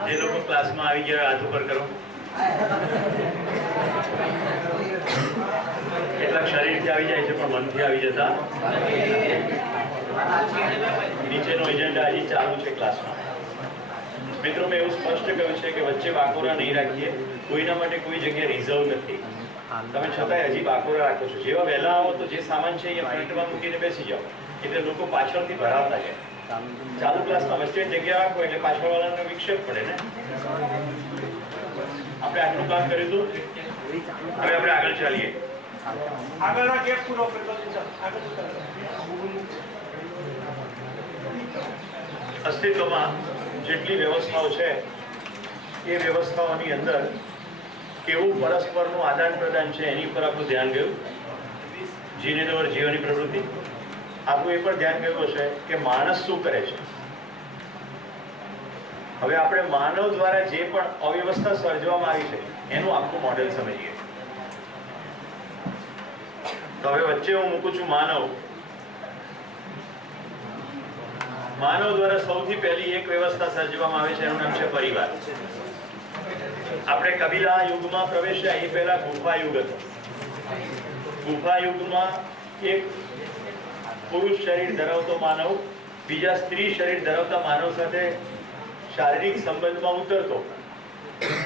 જે લોકો ક્લાસમાં આવી ગયા હાથ ઉપર કરો. કેટલાક શરીરથી આવી જાય છે પણ મનથી આવી જતા. નીચેનો એજન્ડા હજી ચાલુ છે ક્લાસમાં. મિત્રો, મેં એવું સ્પષ્ટ કહ્યું છે કે વચ્ચે બાકોરા નહીં રાખીએ. કોઈના માટે કોઈ જગ્યા રિઝર્વ નથી. તમે છતાંય હજી બાકોરા રાખો છો. જેવા વહેલા આવો તો જે સામાન છે એ ફ્રન્ટમાં મૂકીને બેસી જાઓ, એટલે લોકો પાછળથી ભરાવતા જાય. ચાલુ ક્લાસમાં વચ્ચે જગ્યા રાખો એટલે પાછળવાળાનો વિક્ષેપ પડે ને. આપણે આટલું કામ કર્યું હતું, હવે આપણે આગળ ચાલીએ. આગળના ગેપ પૂરો કરતો અસ્તિત્વમાં જેટલી વ્યવસ્થાઓ છે એ વ્યવસ્થાઓની અંદર કેવું પરસ્પરનું આદાન પ્રદાન છે એની ઉપર આપણું ધ્યાન ગયું. જીનેદ્ર જીવની પ્રવૃત્તિ આપણું એ પણ ધ્યાન ગયું હશે કે માણસ શું કરે છે. હવે આપણે માનવ દ્વારા જે પણ અવ્યવસ્થા સર્જવામાં આવી છે એનું આખું મોડેલ સમજીએ. તો હવે વચ્ચે હું મૂકું છું માનવ. માનવ દ્વારા સૌથી પહેલી એક વ્યવસ્થા સર્જવામાં આવે છે, એનું નામ છે પરિવાર. આપણે કબીલા યુગમાં પ્રવેશ્યા એ પહેલા ગુફા યુગ હતો. ગુફા યુગમાં એક પુરુષ શરીર ધરાવતો માનવ બીજા સ્ત્રી શરીર ધરાવતા માનવ સાથે શારીરિક સંબંધમાં ઉતરતો,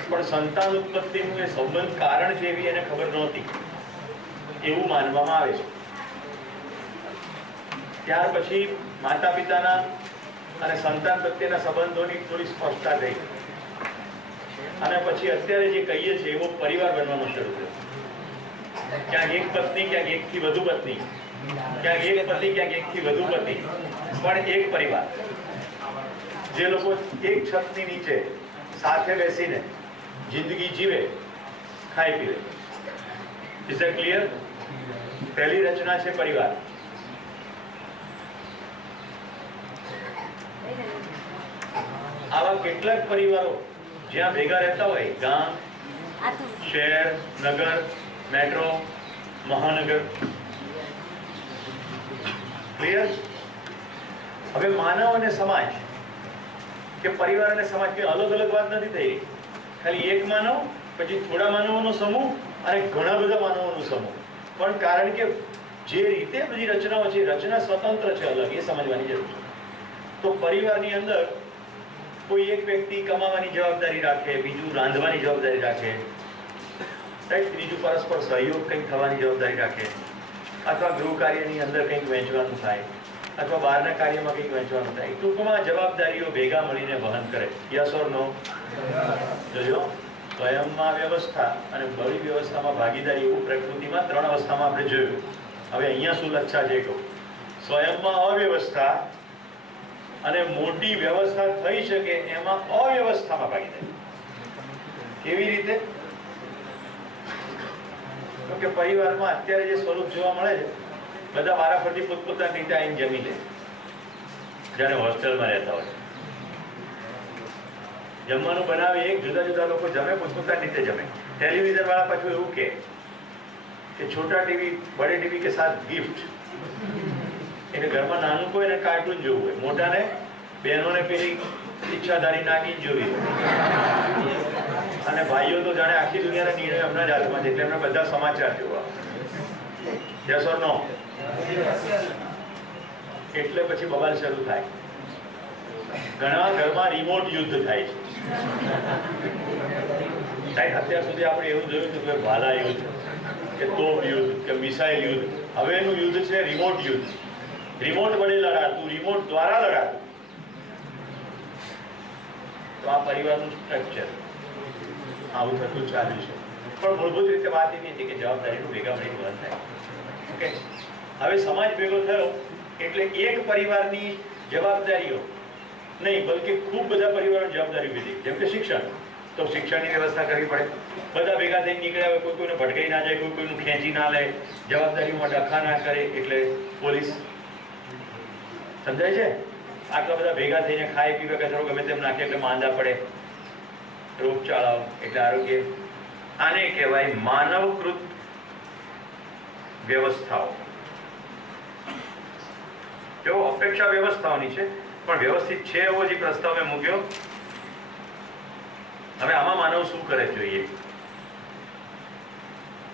પણ સંતાન ઉત્પત્તિનું એ સંબંધ કારણ છે એવી એને ખબર નહોતી, એવું માનવામાં આવે છે. ત્યાર પછી માતા પિતાના અને સંતાન પ્રત્યેના સંબંધોની થોડી સ્પષ્ટતા થઈ, અને પછી અત્યારે જે કહીએ છીએ એવો પરિવાર બનવાનો શરૂ થયો. ક્યાંક એક પત્ની, ક્યાંક એકથી વધુ પત્ની, ક્યાંક એક પતિ, ક્યાંક એકથી વધુ પતિ, પણ એક પરિવાર. જે લોકો એક છતની નીચે સાથે બેસીને જિંદગી જીવે, ખાઈ પીવે. Is that clear? પહેલી રચના છે પરિવાર. આવા કેટલાક પરિવારો જ્યાં ભેગા રહેતા હોય, ગામ, શહેર, નગર, મેટ્રો, મહાનગર. ક્લિયર? હવે માનવ અને સમાજ કે પરિવાર અને સમાજ કે અલગ અલગ વાત નથી થઈ. ખાલી એક માનવ, પછી થોડા માનવોનો સમૂહ અને ઘણા બધા માનવોનો સમૂહ. પણ કારણ કે જે રીતે બધી રચનાઓ છે, રચના સ્વતંત્ર છે, અલગ, એ સમજવાની જરૂર છે. તો પરિવારની અંદર કોઈ એક વ્યક્તિ કમાવાની જવાબદારી રાખે, બીજું રાંધવાની જવાબદારી રાખે, ત્રીજું પરસ્પર સહયોગ કંઈક થવાની જવાબદારી રાખે, અથવા ગૃહ કાર્યની અંદર કંઈક વહેંચવાનું થાય, અથવા બહારના કાર્યમાં કંઈક વહેંચવાનું થાય. ટૂંકમાં જવાબદારીઓ ભેગા મળીને વહન કરે. યસ ઓર નો? જોજો, સ્વયંમાં વ્યવસ્થા અને બળી વ્યવસ્થામાં ભાગીદારી, એવું પ્રકૃતિમાં 3 અવસ્થામાં આપણે જોયું. હવે અહીંયા શું લક્ષા છે કહું. સ્વયંમાં અવ્યવસ્થા અને મોટી વ્યવસ્થા થઈ શકે એમાં અવ્યવસ્થામાં ભાગીદારી. કેવી રીતે? કે પરિવારમાં અત્યારે જે સ્વરૂપ જોવા મળે છે, બધા વારાફરતી પોતપોતાની રીતે આવીને જમી લે. જાણે હોસ્ટેલમાં રહેતા હોય. જમવાનું બનાવે એક, જુદા જુદા લોકો જમે, પોતપોતાની રીતે જમે. ટેલિવિઝન વાળા પાછું એવું કે છોટા ટીવી બડે ટીવી કે સાથ ગિફ્ટ. એટલે ઘરમાં નાનું કોઈ ને કાર્ટૂન જોવું હોય, મોટાને બહેનોને પેલી ઈચ્છાધારી નાગીન જોવી, અને ભાઈઓ તો જાણે આખી દુનિયાના નિર્ણય એમના જ હાથમાં છે, એટલે એમને બધા સમાચાર જોવા. યસ ઓર નો? એટલે પછી બવાલ શરૂ થાય. ઘણા ઘરમાં રિમોટ યુદ્ધ થાય છે. અત્યાર સુધી આપણે એવું જોયું હતું કે ભાલા યુદ્ધ, કે તોપ યુદ્ધ, કે મિસાઇલ યુદ્ધ. હવે એનું યુદ્ધ છે રિમોટ યુદ્ધ. રિમોટ વડે લડાતું, રિમોટ દ્વારા લડાતું. તો આ પરિવારનું સ્ટ્રક્ચર આવું થતું ચાલ્યું છે. પણ મૂળભૂત રીતે વાત એવી હતી કે જવાબદારીનું ભેગા મળીને વહન થાય. ઓકે, હવે સમાજ ભેગો થયો એટલે એક પરિવારની જવાબદારીઓ નહીં, બલકે ખૂબ બધા પરિવારોની જવાબદારી ઉભી થઈ. જેમ કે શિક્ષણ, તો શિક્ષણની વ્યવસ્થા કરવી પડે. બધા ભેગા થઈને નીકળ્યા હોય, કોઈ કોઈને ભટકાઈ ના જાય, કોઈ કોઈનું ખેંચી ના લે, જવાબદારીઓમાં ડખા ના કરે, એટલે પોલીસ. સમજાય છે? આટલા બધા ભેગા થઈને ખાઈ પીવે કચરો ગમે તેમ નાખે એટલે માંદા પડે, રોગચાળાઓ, એટલે આરોગ્ય. આને કહેવાય માનવકૃત વ્યવસ્થાઓ. તેઓ અપેક્ષા વ્યવસ્થાઓની છે, પણ વ્યવસ્થિત છે એવો જે પ્રસ્તાવ મેં મૂક્યો હવે આમાં માનવ શું કરે જોઈએ,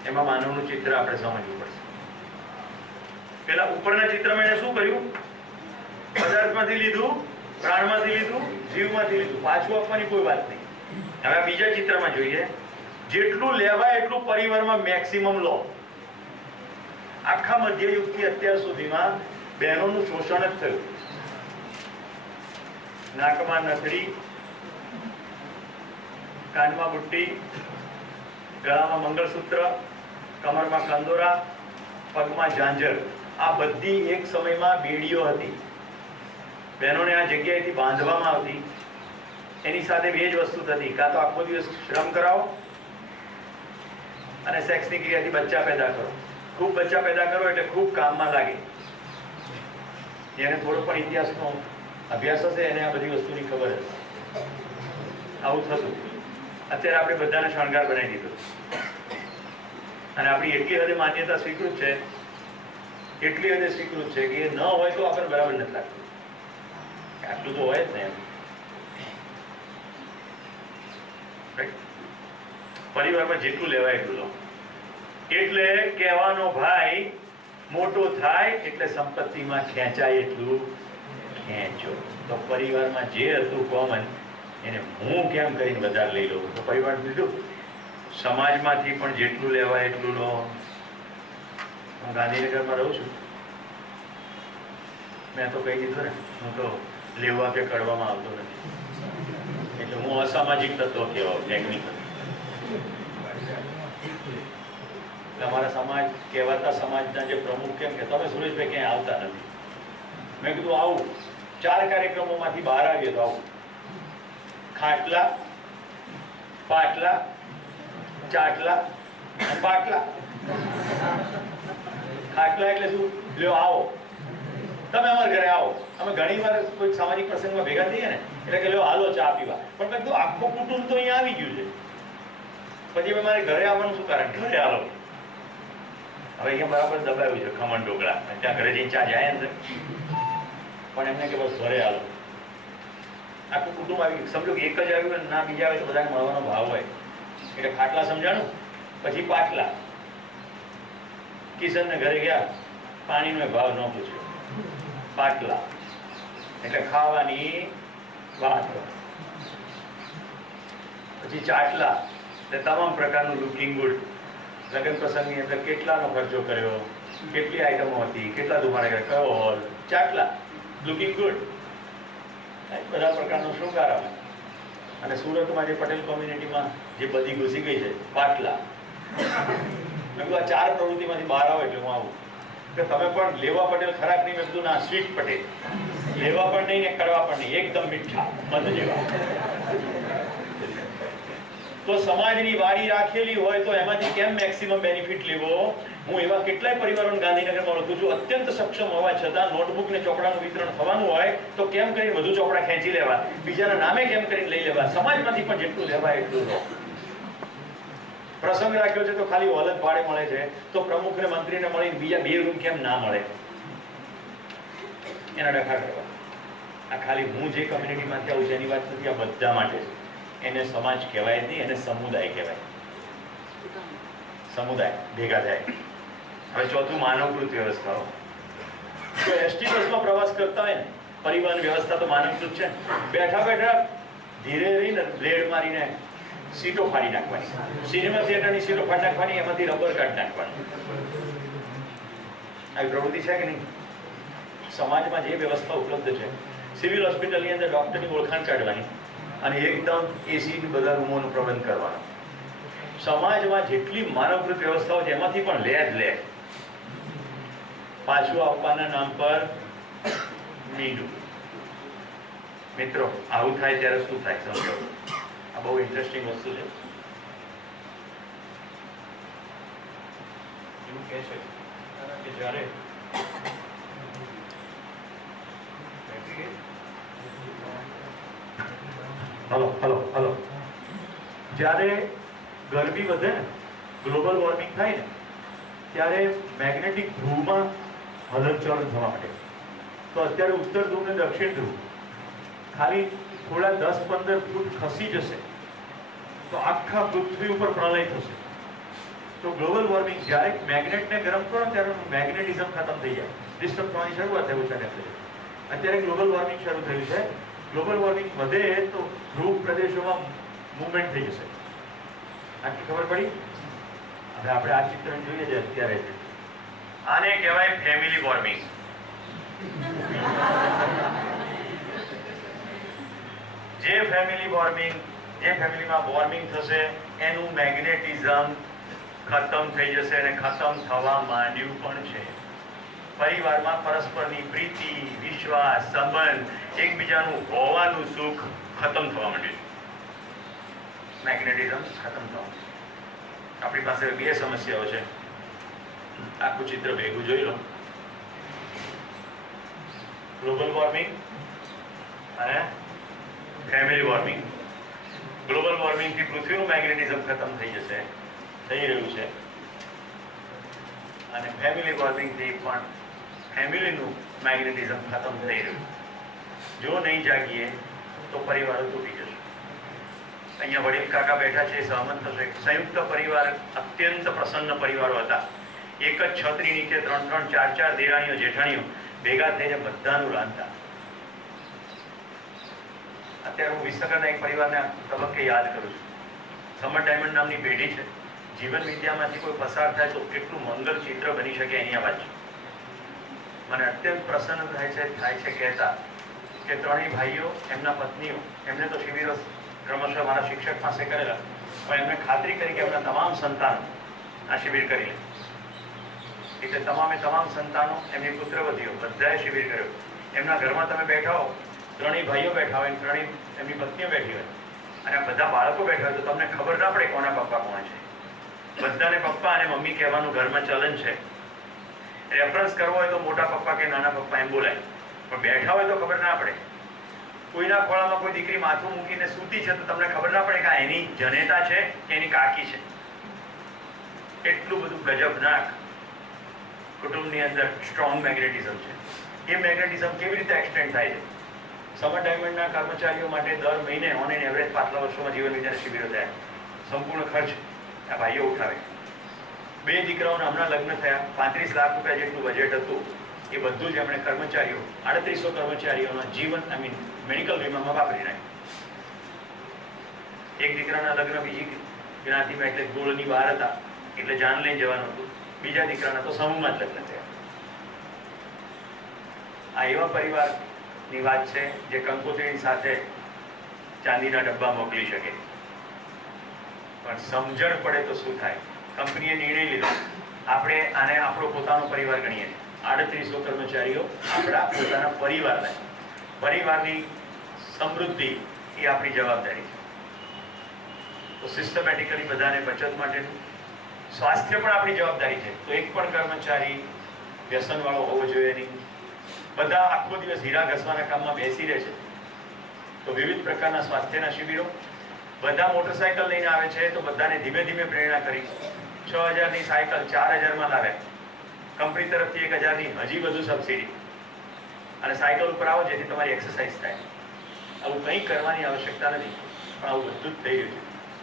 એમાં માનવનું ચિત્ર આપણે સમજવું પડશે. પેલા ઉપરના ચિત્રમાં એને શું કર્યું? પદાર્થમાંથી લીધું, પ્રાણમાંથી લીધું, જીવમાંથી લીધું, પાછું આપવાની કોઈ વાત નહીં. હવે આ બીજા ચિત્રમાં જોઈએ, જેટલું લેવાય એટલું પરિવારમાં મેક્સિમમ લો. આખા મધ્યયુગથી અત્યાર સુધીમાં બહેનોનું શોષણ જ થયું. નાકમાં નથડી, કાનમાં બુટ્ટી, ગળામાં મંગળસૂત્ર, કમરમાં કંદોરા, પગમાં ઝાંઝર, આ બધી એક સમયમાં બેડીઓ હતી. બહેનોને આ જગ્યાએથી બાંધવામાં આવતી. એની સાથે બે જ વસ્તુ થતી, કાં તો આખો દિવસ શ્રમ કરાવો અને સેક્સની ક્રિયાથી બચ્ચા પેદા કરો. ખૂબ બચ્ચા પેદા કરો એટલે ખૂબ કામમાં લાગે. જેને થોડો પણ ઇતિહાસનો અભ્યાસ હશે એને આ બધી વસ્તુની ખબર હશે. આવું થતું. અત્યારે આપણે બધાને શણગાર બનાવી દીધો અને આપણી એટલી હદે માન્યતા સ્વીકૃત છે, એટલી હદે સ્વીકૃત છે કે એ ન હોય તો આપણને બરાબર નથી લાગતું. આટલું તો હોય જ ને એમ. પરિવારમાં જેટલું લેવાય એટલું લો. એટલે કહેવાનો ભાઈ મોટો થાય એટલે સંપત્તિમાં ખેંચાય એટલું ખેંચો. તો પરિવારમાં જે હતું કોમન એને હું કેમ કરીને વધારે લઈ લઉં? તો પરિવાર લીધું. સમાજમાંથી પણ જેટલું લેવાય એટલું લો. હું ગાંધીનગરમાં રહું છું, મેં તો કહી દીધું ને, હું તો લેવા કે કડવામાં આવતો નથી. એટલે હું અસામાજિક તત્વ કહેવાય ટેકનિકલ. અમારા સમાજ કહેવાતા સમાજના જે પ્રમુખ કેમ કે તમે સુરેશભાઈ ક્યાંય આવતા નથી. મેં કીધું આવું 4 કાર્યક્રમોમાંથી બહાર આવીએ તો આવું. ખાટલા, પાટલા, ચાટલા, પાટલા. ખાટલા એટલે શું? લ્યો આવો, તમે અમારા ઘરે આવો. અમે ઘણી વાર કોઈ સામાજિક પ્રસંગમાં ભેગા થઈએ ને એટલે કે લ્યો હાલો ચા પીવા. પણ મેં કીધું આખું કુટુંબ તો અહીંયા આવી ગયું છે, પછી મારે ઘરે આવવાનું શું કારણ? ઘરે હાલો. હવે અહીંયા બરાબર દબાવ્યું છે ખમણ ઢોકળા, ત્યાં ઘરે જઈને ચા જાય ને, પણ એમને કે બસ ઘરે હાલો. આખું કુટુંબ આવી ગયું. સમજો કે એક જ આવ્યું ના બીજા આવે તો બધાને મળવાનો ભાવ હોય એટલે ખાટલા સમજાણું, પછી પાટલા. કિશનને ઘરે ગયા, પાણીનો ભાવ ન પૂછ્યો. પાટલા એટલે ખાવાની વાત. પછી ચાટલા એટલે તમામ પ્રકારનું લુકિંગ ગુડ. લગ્ન પ્રસંગની અંદર કેટલાનો ખર્ચો કર્યો, કેટલી આઈટમો હતી, કેટલા ધુમાડા કર્યા, કયો હોલ. ચાટલા લુકિંગ ગુડ, બધા પ્રકારનો શૃંગાર આવે. અને સુરતમાં જે પટેલ કોમ્યુનિટીમાં જે બધી ઘૂસી ગઈ છે, પાટલા. મેં કીધું આ 4 પ્રવૃત્તિમાંથી બહાર આવે એટલે હું આવું. કે તમે પણ લેવા પટેલ ખરાબ નહીં. મેં કીધું ના, સ્વીટ પટેલ. લેવા પણ નહીં ને કડવા પણ નહીં, એકદમ મીઠા મધ જેવા. તો સમાજની વાડી રાખેલી હોય તો એમાંથી કેમ મેક્સિમમ બેનિફિટ લેવો? હું એવા કેટલાય પરિવારોને ગાંધીનગરમાં ઓળખું છું, અત્યંત સક્ષમ હોવા છતાં નોટબુક ને ચોપડાનું વિતરણ થવાનું હોય તો કેમ કરીને વધુ ચોપડા ખેંચી લેવા, બીજાના નામે કેમ કરીને લઈ લેવા. સમાજમાંથી પણ જેટલું લેવાય એટલું લો. પ્રસંગ રાખ્યો છે તો ખાલી હોલ જ ભાડે મળે છે, તો પ્રમુખ ને મંત્રીને મળીને બીજા 2 રૂમ કેમ ના મળે? એના ડખા કરવા. આ ખાલી હું જે કમ્યુનિટીમાંથી આવું છે એની વાત નથી, આ બધા માટે છે. એને સમાજ કહેવાય નહીં, એને સમુદાય કહેવાય. સમુદાય ભેગા થાય. હવે ચોથું માનવકૃત વ્યવસ્થાઓ. જો એસટી બસમાં પ્રવાસ કરતા હોય ને, પરિવહન વ્યવસ્થા તો માનવકૃત છે. બેઠા બેઠા ધીરે રહીને બ્લેડ મારીને સીટો ફાડી નાખવાની, સિનેમા થિયેટરની સીટો ફાડી નાખવાની, એમાંથી રબર કાઢી નાખવાની. આવી પ્રવૃત્તિ છે કે નહીં? સમાજમાં જે વ્યવસ્થા ઉપલબ્ધ છે, સિવિલ હોસ્પિટલની અંદર ડોક્ટરની ઓળખાણ કાઢવાની અને એકદમ એસી બધા રૂમોનો પ્રબંધ કરવાનો. સમાજમાં જેટલી માનવકૃત વ્યવસ્થાઓ છે એમાંથી પણ લે જ લે. પાછું આપવાના નામ પર મીઠું. મિત્રો, આવું થાય ત્યારે શું થાય સમજો. આ બહુ ઇન્ટરેસ્ટિંગ વસ્તુ છે. એવું કહે છે કે જ્યારે હલો જ્યારે ગરમી વધે ને, ગ્લોબલ વોર્મિંગ થાય ને, ત્યારે મેગ્નેટિક ધ્રુવમાં હલનચલન થવા માંડે. તો અત્યારે ઉત્તર ધ્રુવ ને દક્ષિણ ધ્રુવ ખાલી થોડા 10-15 ફૂટ ખસી જશે તો આખા પૃથ્વી ઉપર પ્રલય થશે. તો ગ્લોબલ વોર્મિંગ, જ્યારે મેગ્નેટને ગરમ કરો ત્યારે મેગ્નેટિઝમ ખતમ થઈ જાય, ડિસ્ટર્બ થવાની શરૂઆત થાય ઓછા ટેમ્પરેચર. અત્યારે ગ્લોબલ વોર્મિંગ શરૂ થયું છે. ગ્લોબલ વોર્મિંગ વધે તો ધ્રુવ પ્રદેશોમાં મૂવમેન્ટ થઈ જશે. આટલી ખબર પડી? હવે આપણે આ ચિત્ર જોઈએ છે અત્યારે. આને કહેવાય ફેમિલી વોર્મિંગ. જે ફેમિલીમાં વોર્મિંગ થશે એનું મેગ્નેટિઝમ ખતમ થઈ જશે અને ખતમ થવા માંડ્યું પણ છે. પરિવારમાં પરસ્પરની પ્રીતિ, વિશ્વાસ, સંબંધ, એકબીજાનું હોવાનું સુખ ખતમ થવા માંડ્યું છે. મેગ્નેટિઝમ ખતમ થવા. આપણી પાસે બે સમસ્યાઓ છે. આખું ચિત્ર ભેગું જોઈ લો. ગ્લોબલ વોર્મિંગ અને ફેમિલી વોર્મિંગ. ગ્લોબલ વોર્મિંગથી પૃથ્વીનું મેગ્નેટિઝમ ખતમ થઈ જશે, થઈ રહ્યું છે. અને ફેમિલી વોર્મિંગથી પણ ફેમિલીનું મેગ્નેટિઝમ ખતમ થઈ રહ્યું. જો નહીં જાગીએ તો પરિવારો તૂટી જશે. અહીંયા વડીલ કાકા બેઠા છે, સહમત થશે. સંયુક્ત પરિવાર અત્યંત પ્રસન્ન પરિવારો હતા. એક જ છત્રી નીચે 3-3, 4-4 દેરાણીઓ જેઠાણીઓ ભેગા થઈને બધાનું રાંધતા. અત્યારે હું વિસનગરના એક પરિવારને તબક્કે યાદ કરું છું. સમર ડાયમંડ નામની પેઢી છે. જીવન વિદ્યામાંથી કોઈ પસાર થાય તો કેટલું મંગલ ચિત્ર બની શકે એની વાત છે. મને અત્યંત પ્રસન્ન થાય છે કહેતા કે ત્રણેય ભાઈઓ, એમના પત્નીઓ, એમને તો શિબિરો ક્રમશઃ મારા શિક્ષક પાસે કરેલા, પણ એમને ખાતરી કરી કે એમના તમામ સંતાનો આ શિબિર કરી લે. એટલે તમામ સંતાનો, એમની પુત્રવધીઓ બધાએ શિબિર કર્યો. એમના ઘરમાં તમે બેઠા હો, ત્રણેય ભાઈઓ બેઠા હોય, ત્રણેય એમની પત્નીઓ બેઠી હોય, અને આ બધા બાળકો બેઠા હોય, તો તમને ખબર ના પડે કોના પપ્પા કોણ છે. બધાને પપ્પા અને મમ્મી કહેવાનું ઘરમાં ચલન છે. રેફરન્સ કરવો હોય તો મોટા પપ્પા કે નાના પપ્પા એમ બોલાય, પણ બેઠા હોય તો ખબર ના પડે. કોઈના ખોળામાં કોઈ દીકરી માથું મૂકીને સૂતી છે તો તમને ખબર ના પડે કે આ એની જનેતા છે કે એની કાકી છે. એટલું બધું ગજબનાક કુટુંબની અંદર સ્ટ્રોંગ મેગ્નેટિઝમ છે. એ મેગ્નેટિઝમ કેવી રીતે એક્સટેન્ડ થાય છે? સમર ડાયમંડના કર્મચારીઓ માટે દર મહિને ઓન એન એવરેજ પાછલા વર્ષોમાં જીવન વિદ્યાના શિબિરો થયા. સંપૂર્ણ ખર્ચ આ ભાઈઓ ઉઠાવે. 2 દીકરાઓના હમણાં લગ્ન થયા. 35 લાખ રૂપિયા જેટલું બજેટ હતું. એ બધું જ એમણે કર્મચારીઓ, 3800 કર્મચારીઓના જીવન મેડિકલ વીમામાં વાપરી નાખ્યું. એક દીકરાના લગ્ન બીજી જ્ઞાતિમાં એટલે ગોળની બહાર હતા, એટલે જાન લઈને જવાનું હતું. બીજા દીકરાના તો સમૂહમાં જ લગ્ન થયા. આ એવા પરિવારની વાત છે જે કંકોત્રીની સાથે ચાંદીના ડબ્બા મોકલી શકે. પણ સમજણ પડે તો શું થાય? કંપનીએ નિર્ણય લીધો, આપણે આને આપણો પોતાનો પરિવાર ગણીએ. 3800 કર્મચારીઓ આપણા પોતાના પરિવારની સમૃદ્ધિ એ આપણી જવાબદારી છે. તો સિસ્ટમેટિકલી બધાને બચત માટેનું સ્વાસ્થ્ય પણ આપણી જવાબદારી છે. તો એક પણ કર્મચારી વ્યસનવાળો હોવો જોઈએ નહીં. બધા આખો દિવસ હીરા ઘસવાના કામમાં બેસી રહે છે. તો વિવિધ પ્રકારના સ્વાસ્થ્યના શિબિરો. બધા મોટરસાયકલ લઈને આવે છે તો બધાને ધીમે ધીમે પ્રેરણા કરી 6000ની સાયકલ 4000માં લાવ્યા. કંપની તરફથી 1000ની હજી વધુ સબસિડી. અને સાયકલ ઉપર આવો જેથી તમારી એક્સરસાઇઝ થાય. આવું કંઈ કરવાની આવશ્યકતા નથી, પણ આવું બધું જ થઈ રહ્યું છે.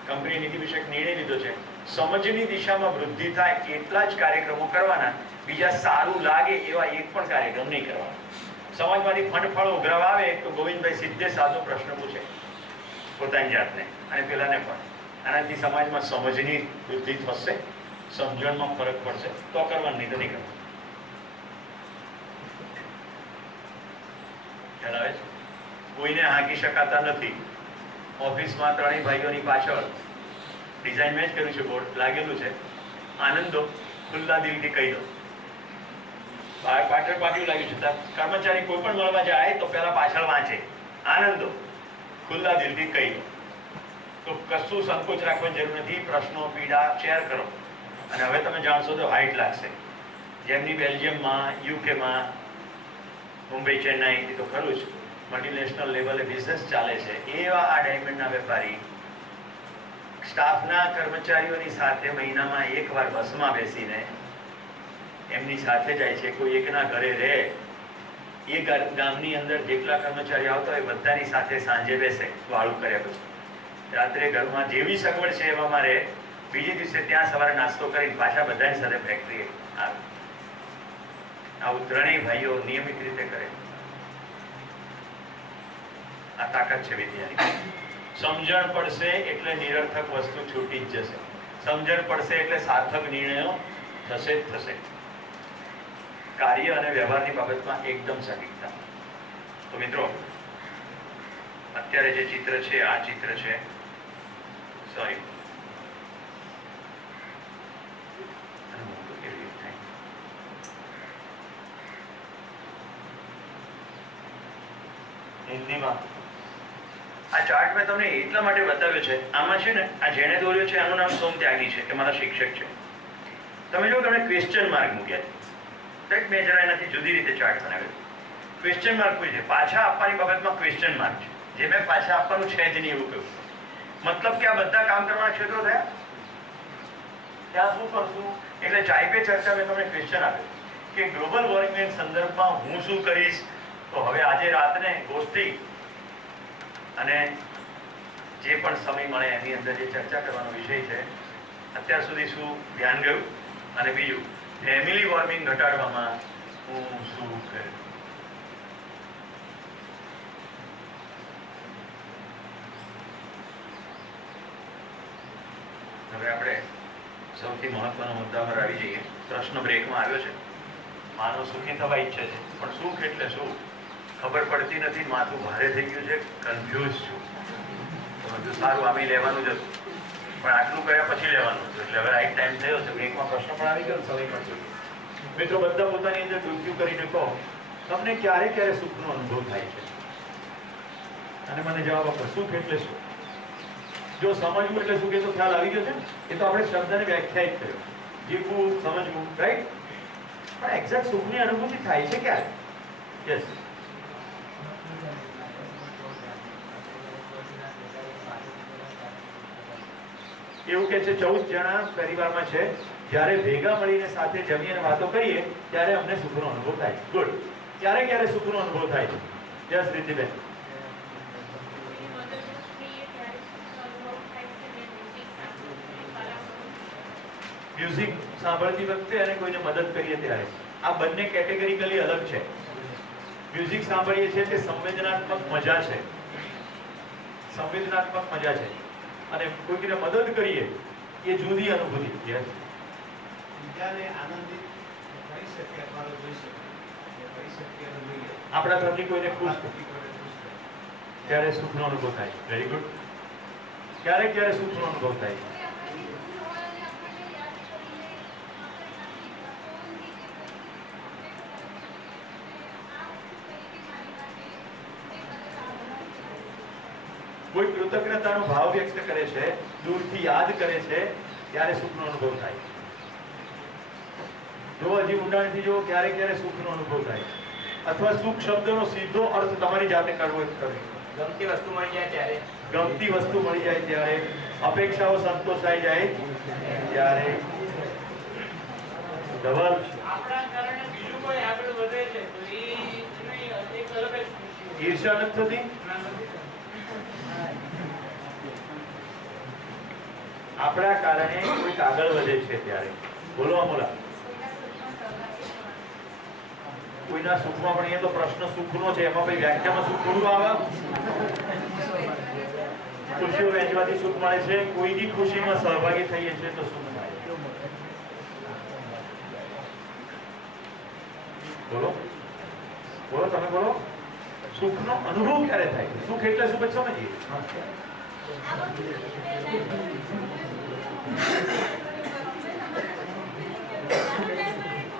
કંપની નીતિ વિષયક નિર્ણય લીધો છે, સમજની દિશામાં વૃદ્ધિ થાય એટલા જ કાર્યક્રમો કરવાના. બીજા સારું લાગે એવા એક પણ કાર્યક્રમ નહીં કરવાના. સમાજમાંથી ફંડ ઉઘરાવા આવે તો ગોવિંદભાઈ સીધે સાદો પ્રશ્ન પૂછે પોતાની જાતને અને પેલાને પણ. આનાથી સમાજમાં સમજની વૃદ્ધિ થશે, સમજણમાં ફરક પડશે. તો કરવાનું, નહીં તો નહીં કરવાનું. ખ્યાલ આવે છે? કોઈને હાંકી શકાતા નથી. ઓફિસમાં ત્રણેય ભાઈઓની પાછળ ડિઝાઇન મેં જ કર્યું છે, બોર્ડ લાગેલું છે, આનંદો ખુલ્લા દિલથી કહી દો. પાછળ પાટિયું લાગ્યું છે, કર્મચારી કોઈ પણ મળવા જાય તો પહેલા પાછળ વાંચે, આનંદો ખુલ્લા દિલથી કહી દો. તો કશું સંકોચ રાખવાની જરૂર નથી. પ્રશ્નો, પીડા શેર કરો. અને હવે તમે જાણશો તો હાઈટ લાગશે. જેમની બેલ્જિયમમાં, યુકેમાં, મુંબઈ, ચેન્નાઈ તો ખરું જ મલ્ટીનેશનલ લેવલે બિઝનેસ ચાલે છે, એવા આ ડાયમંડના વેપારી સ્ટાફના કર્મચારીઓની સાથે મહિનામાં એકવાર બસમાં બેસીને એમની સાથે જાય છે. કોઈ એકના ઘરે રહે, એ ગામની અંદર જેટલા કર્મચારીઓ આવતા હોય બધાની સાથે સાંજે બેસે વાળું કર્યા પછી. રાત્રે ઘરમાં જેવી સગવડ છે એમાં મારે બીજે દિવસે ત્યાં સવારે નાસ્તો કરીને પાછા બધાની સાથે ફેક્ટરી આવે. આવું ત્રણેય ભાઈઓ નિયમિત રીતે કરે. આ તાકાત છે વિદ્યાની. સમજણ પડશે એટલે નિરર્થક વસ્તુ છૂટી જ જશે. સમજણ પડશે એટલે સાર્થક નિર્ણયો થશે જ થશે. કાર્ય અને વ્યવહારની બાબતમાં એકદમ સટીકતા. તો મિત્રો, અત્યારે જે ચિત્ર છે આ ચિત્ર છે, સોરી, હિન્દીમાં આ ચાર્ટ મેં તમને એટલા માટે બતાવ્યો છે. આમાં છે ને, આ જેણે દોર્યો છે આનું નામ સોમ ત્યાગી છે, એ મારા શિક્ષક છે. તમે જો તમને ક્વેશ્ચન માર્ક મૂક્યા છે, મેં જરા એનાથી જુદી રીતે ચાર્ટ બનાવ્યો. ક્વેશ્ચન માર્ક કોઈ છે, પાછા આપવાની બાબતમાં ક્વેશ્ચન માર્ક છે. જે મેં પાછા આપવાનું છે જ નહીં એવું કહ્યું. મતલબ કે આ બધા કામ કરવાના ક્ષેત્રો થયા. ત્યાં શું કરશું? એટલે ચાય પે ચર્ચા મેં તમને ક્વેશ્ચન આપ્યો કે ગ્લોબલ વોર્મિંગ સંદર્ભમાં હું શું કરીશ. તો હવે આજે રાતને ગોષ્ઠી અને જે પણ સમય મળે એની અંદર જે ચર્ચા કરવાનો વિષય છે, અત્યાર સુધી શું ધ્યાન ગયું, અને બીજું ફેમિલી વોર્મિંગ ઘટાડવામાં હું શું કરું. હવે આપણે સૌથી મહત્વના મુદ્દા પર આવી જઈએ. પ્રશ્ન બ્રેકમાં આવ્યો છે. માનવ સુખી થવા ઈચ્છે છે, પણ સુખ એટલે શું ખબર પડતી નથી. માથું ભારે થઈ ગયું છે, કન્ફ્યુઝ છું. બધું સારું આમી લેવાનું જ હતું, પણ આટલું કર્યા પછી લેવાનું હતું. એટલે હવે રાઈટ ટાઈમ થયો છે. બ્રેકમાં પ્રશ્ન પણ આવી ગયો, સમય પણ જોયું. મિત્રો, બધા પોતાની અંદર ડૂબક્યું કરીને કહો, તમને ક્યારે ક્યારે સુખનો અનુભવ થાય છે? અને મને જવાબ આપો, સુખ એટલે શું? જો સમજવું એટલે શું, કે તો ખ્યાલ આવી ગયો છે. એ તો આપણે શબ્દને વ્યાખ્યાયિત કર્યો, જીવવું, સમજવું, રાઈટ. પણ એક્ઝેક્ટ સુખની અનુભૂતિ થાય છે ક્યારે? યસ, એવું કે છે 14 જણા પરિવારમાં છે, જ્યારે ભેગા મળીને સાથે જમીએ અને વાતો કરીએ ત્યારે અમને સુખનો અનુભવ થાય. ગુડ. ક્યારે ક્યારે સુખનો અનુભવ થાય છે? યસ, રીતિબેન. મ્યુઝિક સાંભળતી વખતે અને કોઈને મદદ કરીએ ત્યારે. આ બંને કેટેગરીકલી અલગ છે. મ્યુઝિક સાંભળીએ છીએ તે સંવેદનાત્મક મજા છે, સંવેદનાત્મક મજા છે. અને કોઈને મદદ કરીએ એ જુદી અનુભૂતિ. યસ, બીજાને આનંદિત કરી શકે અથવા જોઈ શકે, કરી શકે અને જોઈએ. આપણા તરફથી કોઈને ખુશ ત્યારે સુખનો અનુભવ થાય. Very good. ક્યારેક ક્યારે સુખનો અનુભવ થાય? કોઈ કૃતજ્ઞતાનો ભાવ વ્યક્ત કરે છે, દૂરથી યાદ કરે છે, ત્યારે સુખનો અનુભવ થાય. જો હજી ઊંડાણથી જો ક્યારે ક્યારે સુખનો અનુભવ થાય, અથવા સુખ શબ્દનો સીધો અર્થ તમારી જાતે કરવો કરે. ગમતી વસ્તુ મળી જાય ત્યારે, ગમતી વસ્તુ મળી જાય ત્યારે, અપેક્ષાઓ સંતોષાઈ જાય ત્યારે. ધવલ, આપણા કારણે બીજું કોઈ આગળ વધે છે તો એ એક અલગ જ ઈર્ષ્યા નથી થતી? આપણા કારણે કોઈક આગળ વધે છે ત્યારે. બોલો અમોલા. કોઈના સુખમાં, પણ એ તો પ્રશ્ન સુખનો છે, એમાં પછી વ્યાખ્યામાં સુખ થોડું આવે. ખુશીઓ વહેંચવાથી સુખ મળે છે, કોઈની ખુશીમાં સહભાગી થઈએ છીએ તો સુખ મળે. બોલો બોલો, તમે બોલો. સુખનો અનુભવ ક્યારે થાય? સુખ એટલે શું પછી સમજીએ.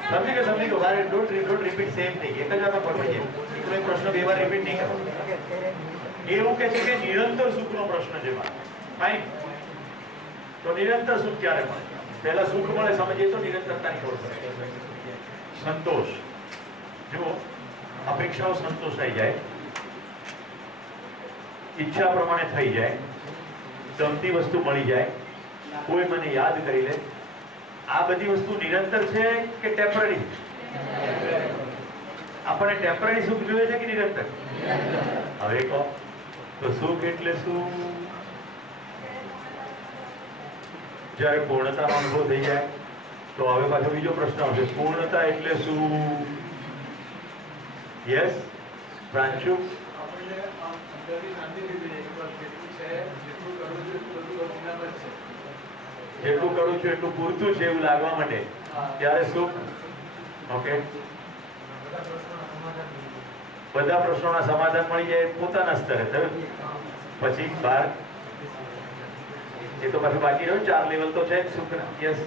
સમજી ગયો. મારે ડોન્ટ રિપીટ સેમ થિંગ. એક જ વાર પકડીએ. કોઈ પ્રશ્ન બે વાર રિપીટ નહીં કરો. એવું કે છે કે નિરંતર સુખનો પ્રશ્ન છે. ફાઇન. તો નિરંતર સુખ ક્યારે મળે? પહેલા સુખ મળે સમજીએ તો નિરંતરતાની ખબર પડે. સંતોષ. જુઓ, અપેક્ષાઓ સંતોષાઈ જાય, ઈચ્છા પ્રમાણે થઈ જાય, ગમતી વસ્તુ મળી જાય, કોઈ મને યાદ કરી લે. આ બધી વસ્તુ નિરંતર છે કે ટેમ્પરરી? આપણને ટેમ્પરરી સુખ જોઈએ છે કે નિરંતર? હવે કહો તો સુખ એટલે શું? જ્યારે પૂર્ણતાનો અનુભવ થઈ જાય તો હવે પાછો બીજો પ્રશ્ન આવશે, પૂર્ણતા એટલે શું? યસ પ્રાંશુ? આપણને અંદરની શાંતિ થઈ જાય કે બસ જેટલું છે, જેટલું કરવું છે એટલું બધું બરાબર છે. જેટલું કરું છું એટલું પૂરતું છે એવું લાગવા માટે ત્યારે સુખ. ઓકે, બધા પ્રશ્નોના સમાધાન મળી જાય પોતાના સ્તરે થયું. પછી બાર એ તો પાછું બાકી રહ્યું, 4 લેવલ તો છે જ સુખના. યસ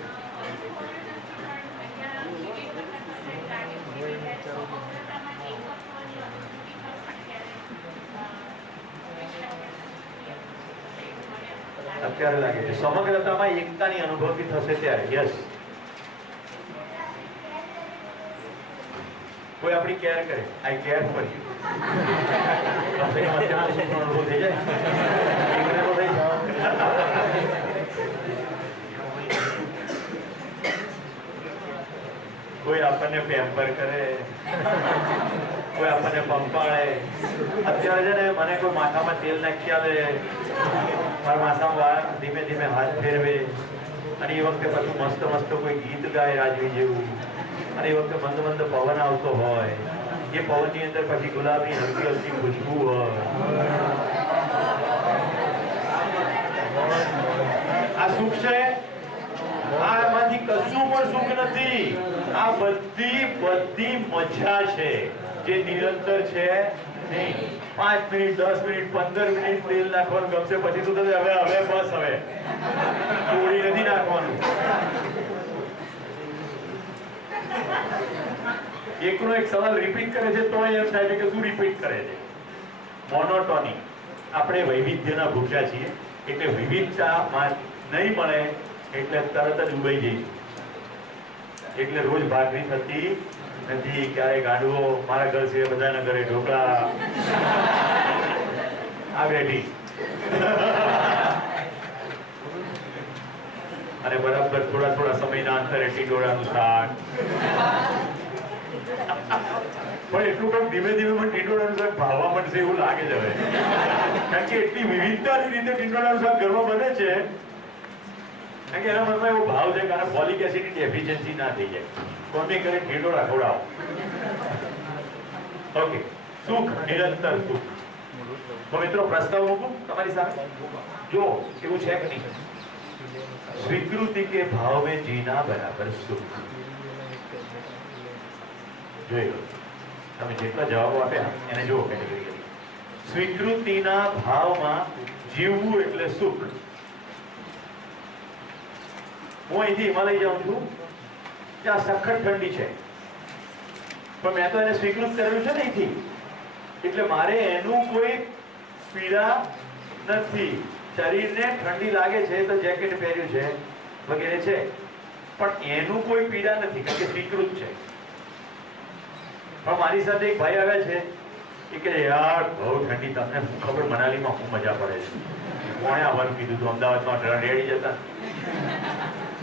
અત્યારે લાગે છે સમગ્રતામાં એકતાની અનુભૂતિ થશે ત્યારે. યસ કોઈ આપણી કેર કરે, આઈ કેર ફોર યુ, અનુભવ થઈ જાય. કોઈ આપણને પેમ્પર કરે, કોઈ આપણને પંપાળે. અત્યારે છે ને મને કોઈ માથામાં તેલ નાખી આવે, મારા માથામાં ધીમે ધીમે હાથ ફેરવે, અને એ વખતે પાછું મસ્ત મસ્ત કોઈ ગીત ગાય રાજવી જેવું, અને એ વખતે મંદ મંદ પવન આવતો હોય, એ પવનની અંદર પછી ગુલાબની હલકી હલકી ખુશ્બુ હોય. આ સુખ છે. આમાંથી કશું પણ સુખ નથી. આ બધી મજા છે જે નિરંતર છે નહીં. 5 મિનિટ 10 મિનિટ 15 મિનિટ તેલ નાખવાનું ગમશે, પછી તો હવે બસ હવે તોડી નથી નાખવાનું. એકનો એક સવાલ રિપીટ કરે છે તો એમ થાય છે કે શું રિપીટ કરે છે? મોનોટોની. આપણે વૈવિધ્યના ભૂખ્યા છીએ, એટલે વિવિધતા નહીં મળે એટલે તરત જ ઉભાઈ જઈશું. એટલે રોજ ભાખરી થતી નથી, ક્યારેક ગાંડવો મારા ઘર છે, બધાના ઘરે ઢોકળા આ બેઠી અને બરાબર થોડા સમયના અંતરે ટીંડોળાનું શાક. પણ એટલું પણ ધીમે ધીમે ટીંડોળાનું શાક ભાવવા મળશે એવું લાગે છે હવે, કારણ કે એટલી વિવિધતાની રીતે ટીંડોળાનું શાક ઘરમાં બને છે. કારણ કે એના મનમાં એવો ભાવ છે કે ફોલિક એસિડની ડેફિશિયન્સી ના થઈ જાય, કોને કરે ઢીંડોળા ખવડાવો. ઓકે, સુખ, નિરંતર સુખ. તો મિત્રો પ્રસ્તાવ મૂકું તમારી સામે. જો એવું છે કે નહીં, સ્વીકૃતિ કે ભાવ में जीना बराबर सुख. જોઈ લો તમે જેટલા જવાબો આપ્યા એને જુઓ કેટેગરી. સ્વીકૃતિના ભાવમાં જીવવું એટલે સુખ. હું અહીંથી હિમાલય જાઉં છું, ત્યાં સખત ઠંડી છે, પણ મેં તો એને સ્વીકૃત કરેલું છે ને અહીંથી, એટલે મારે એનું કોઈ પીડા નથી. શરીરને ઠંડી લાગે છે તો જેકેટ પહેર્યું છે વગેરે છે, પણ એનું કોઈ પીડા નથી, કારણ કે સ્વીકૃત છે. પણ મારી સાથે એક ભાઈ આવ્યા છે, એ કે યાર બહુ ઠંડી, તમને શું ખબર મનાલીમાં શું મજા પડે છે. કોણે આવવાનું કીધું હતું? અમદાવાદમાં રેડી જતા.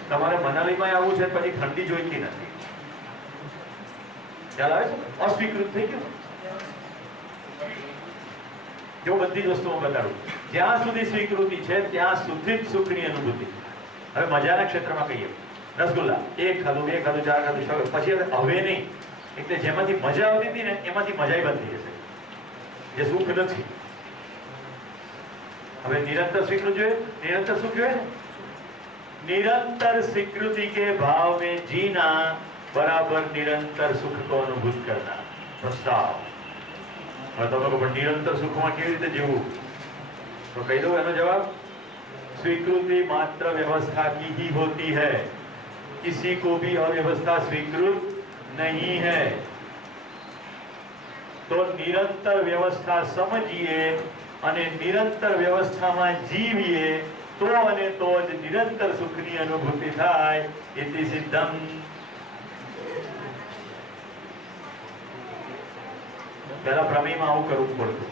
તમારે મનાલીમાં આવવું છે પછી ઠંડી જોઈતી નથી. ખ્યાલ આવે છે? અસ્વીકૃત થઈ ગયું. જો બધી જ વસ્તુઓ બતાડું, જ્યાં સુધી સ્વીકૃતિ છે ત્યાં સુધી જ સુખની અનુભૂતિ. હવે મજાના ક્ષેત્રમાં કહીએ, રસગુલ્લા 1 ખાધું 2 ખાધું 4 ખાધું 6, પછી હવે નહીં. એટલે જેમાંથી મજા આવતી હતી ને એમાંથી મજા બંધ થઈ જશે, જે સુખ નથી. હવે નિરંતર સ્વીકૃતિ જોઈએ, નિરંતર સુખ જોઈએ. निरंतर स्वीकृति के भाव में जीना बराबर निरंतर सुख को अनुभूत करना. प्रस्ताव. निरंतर सुख में केवी रीते जीवવું? तो कही दो एनो जवाब. स्वीकृति मात्र व्यवस्था की ही होती है, किसी को भी अव्यवस्था स्वीकृत नहीं है. तो निरंतर व्यवस्था समझिए અને નિરંતર વ્યવસ્થામાં જીવીએ તો અને તો જ નિરંતર સુખની અનુભૂતિ થાય. ઇતિ સિદ્ધમ. પહેલા પ્રમેયમાં આવું કરવું પડતું.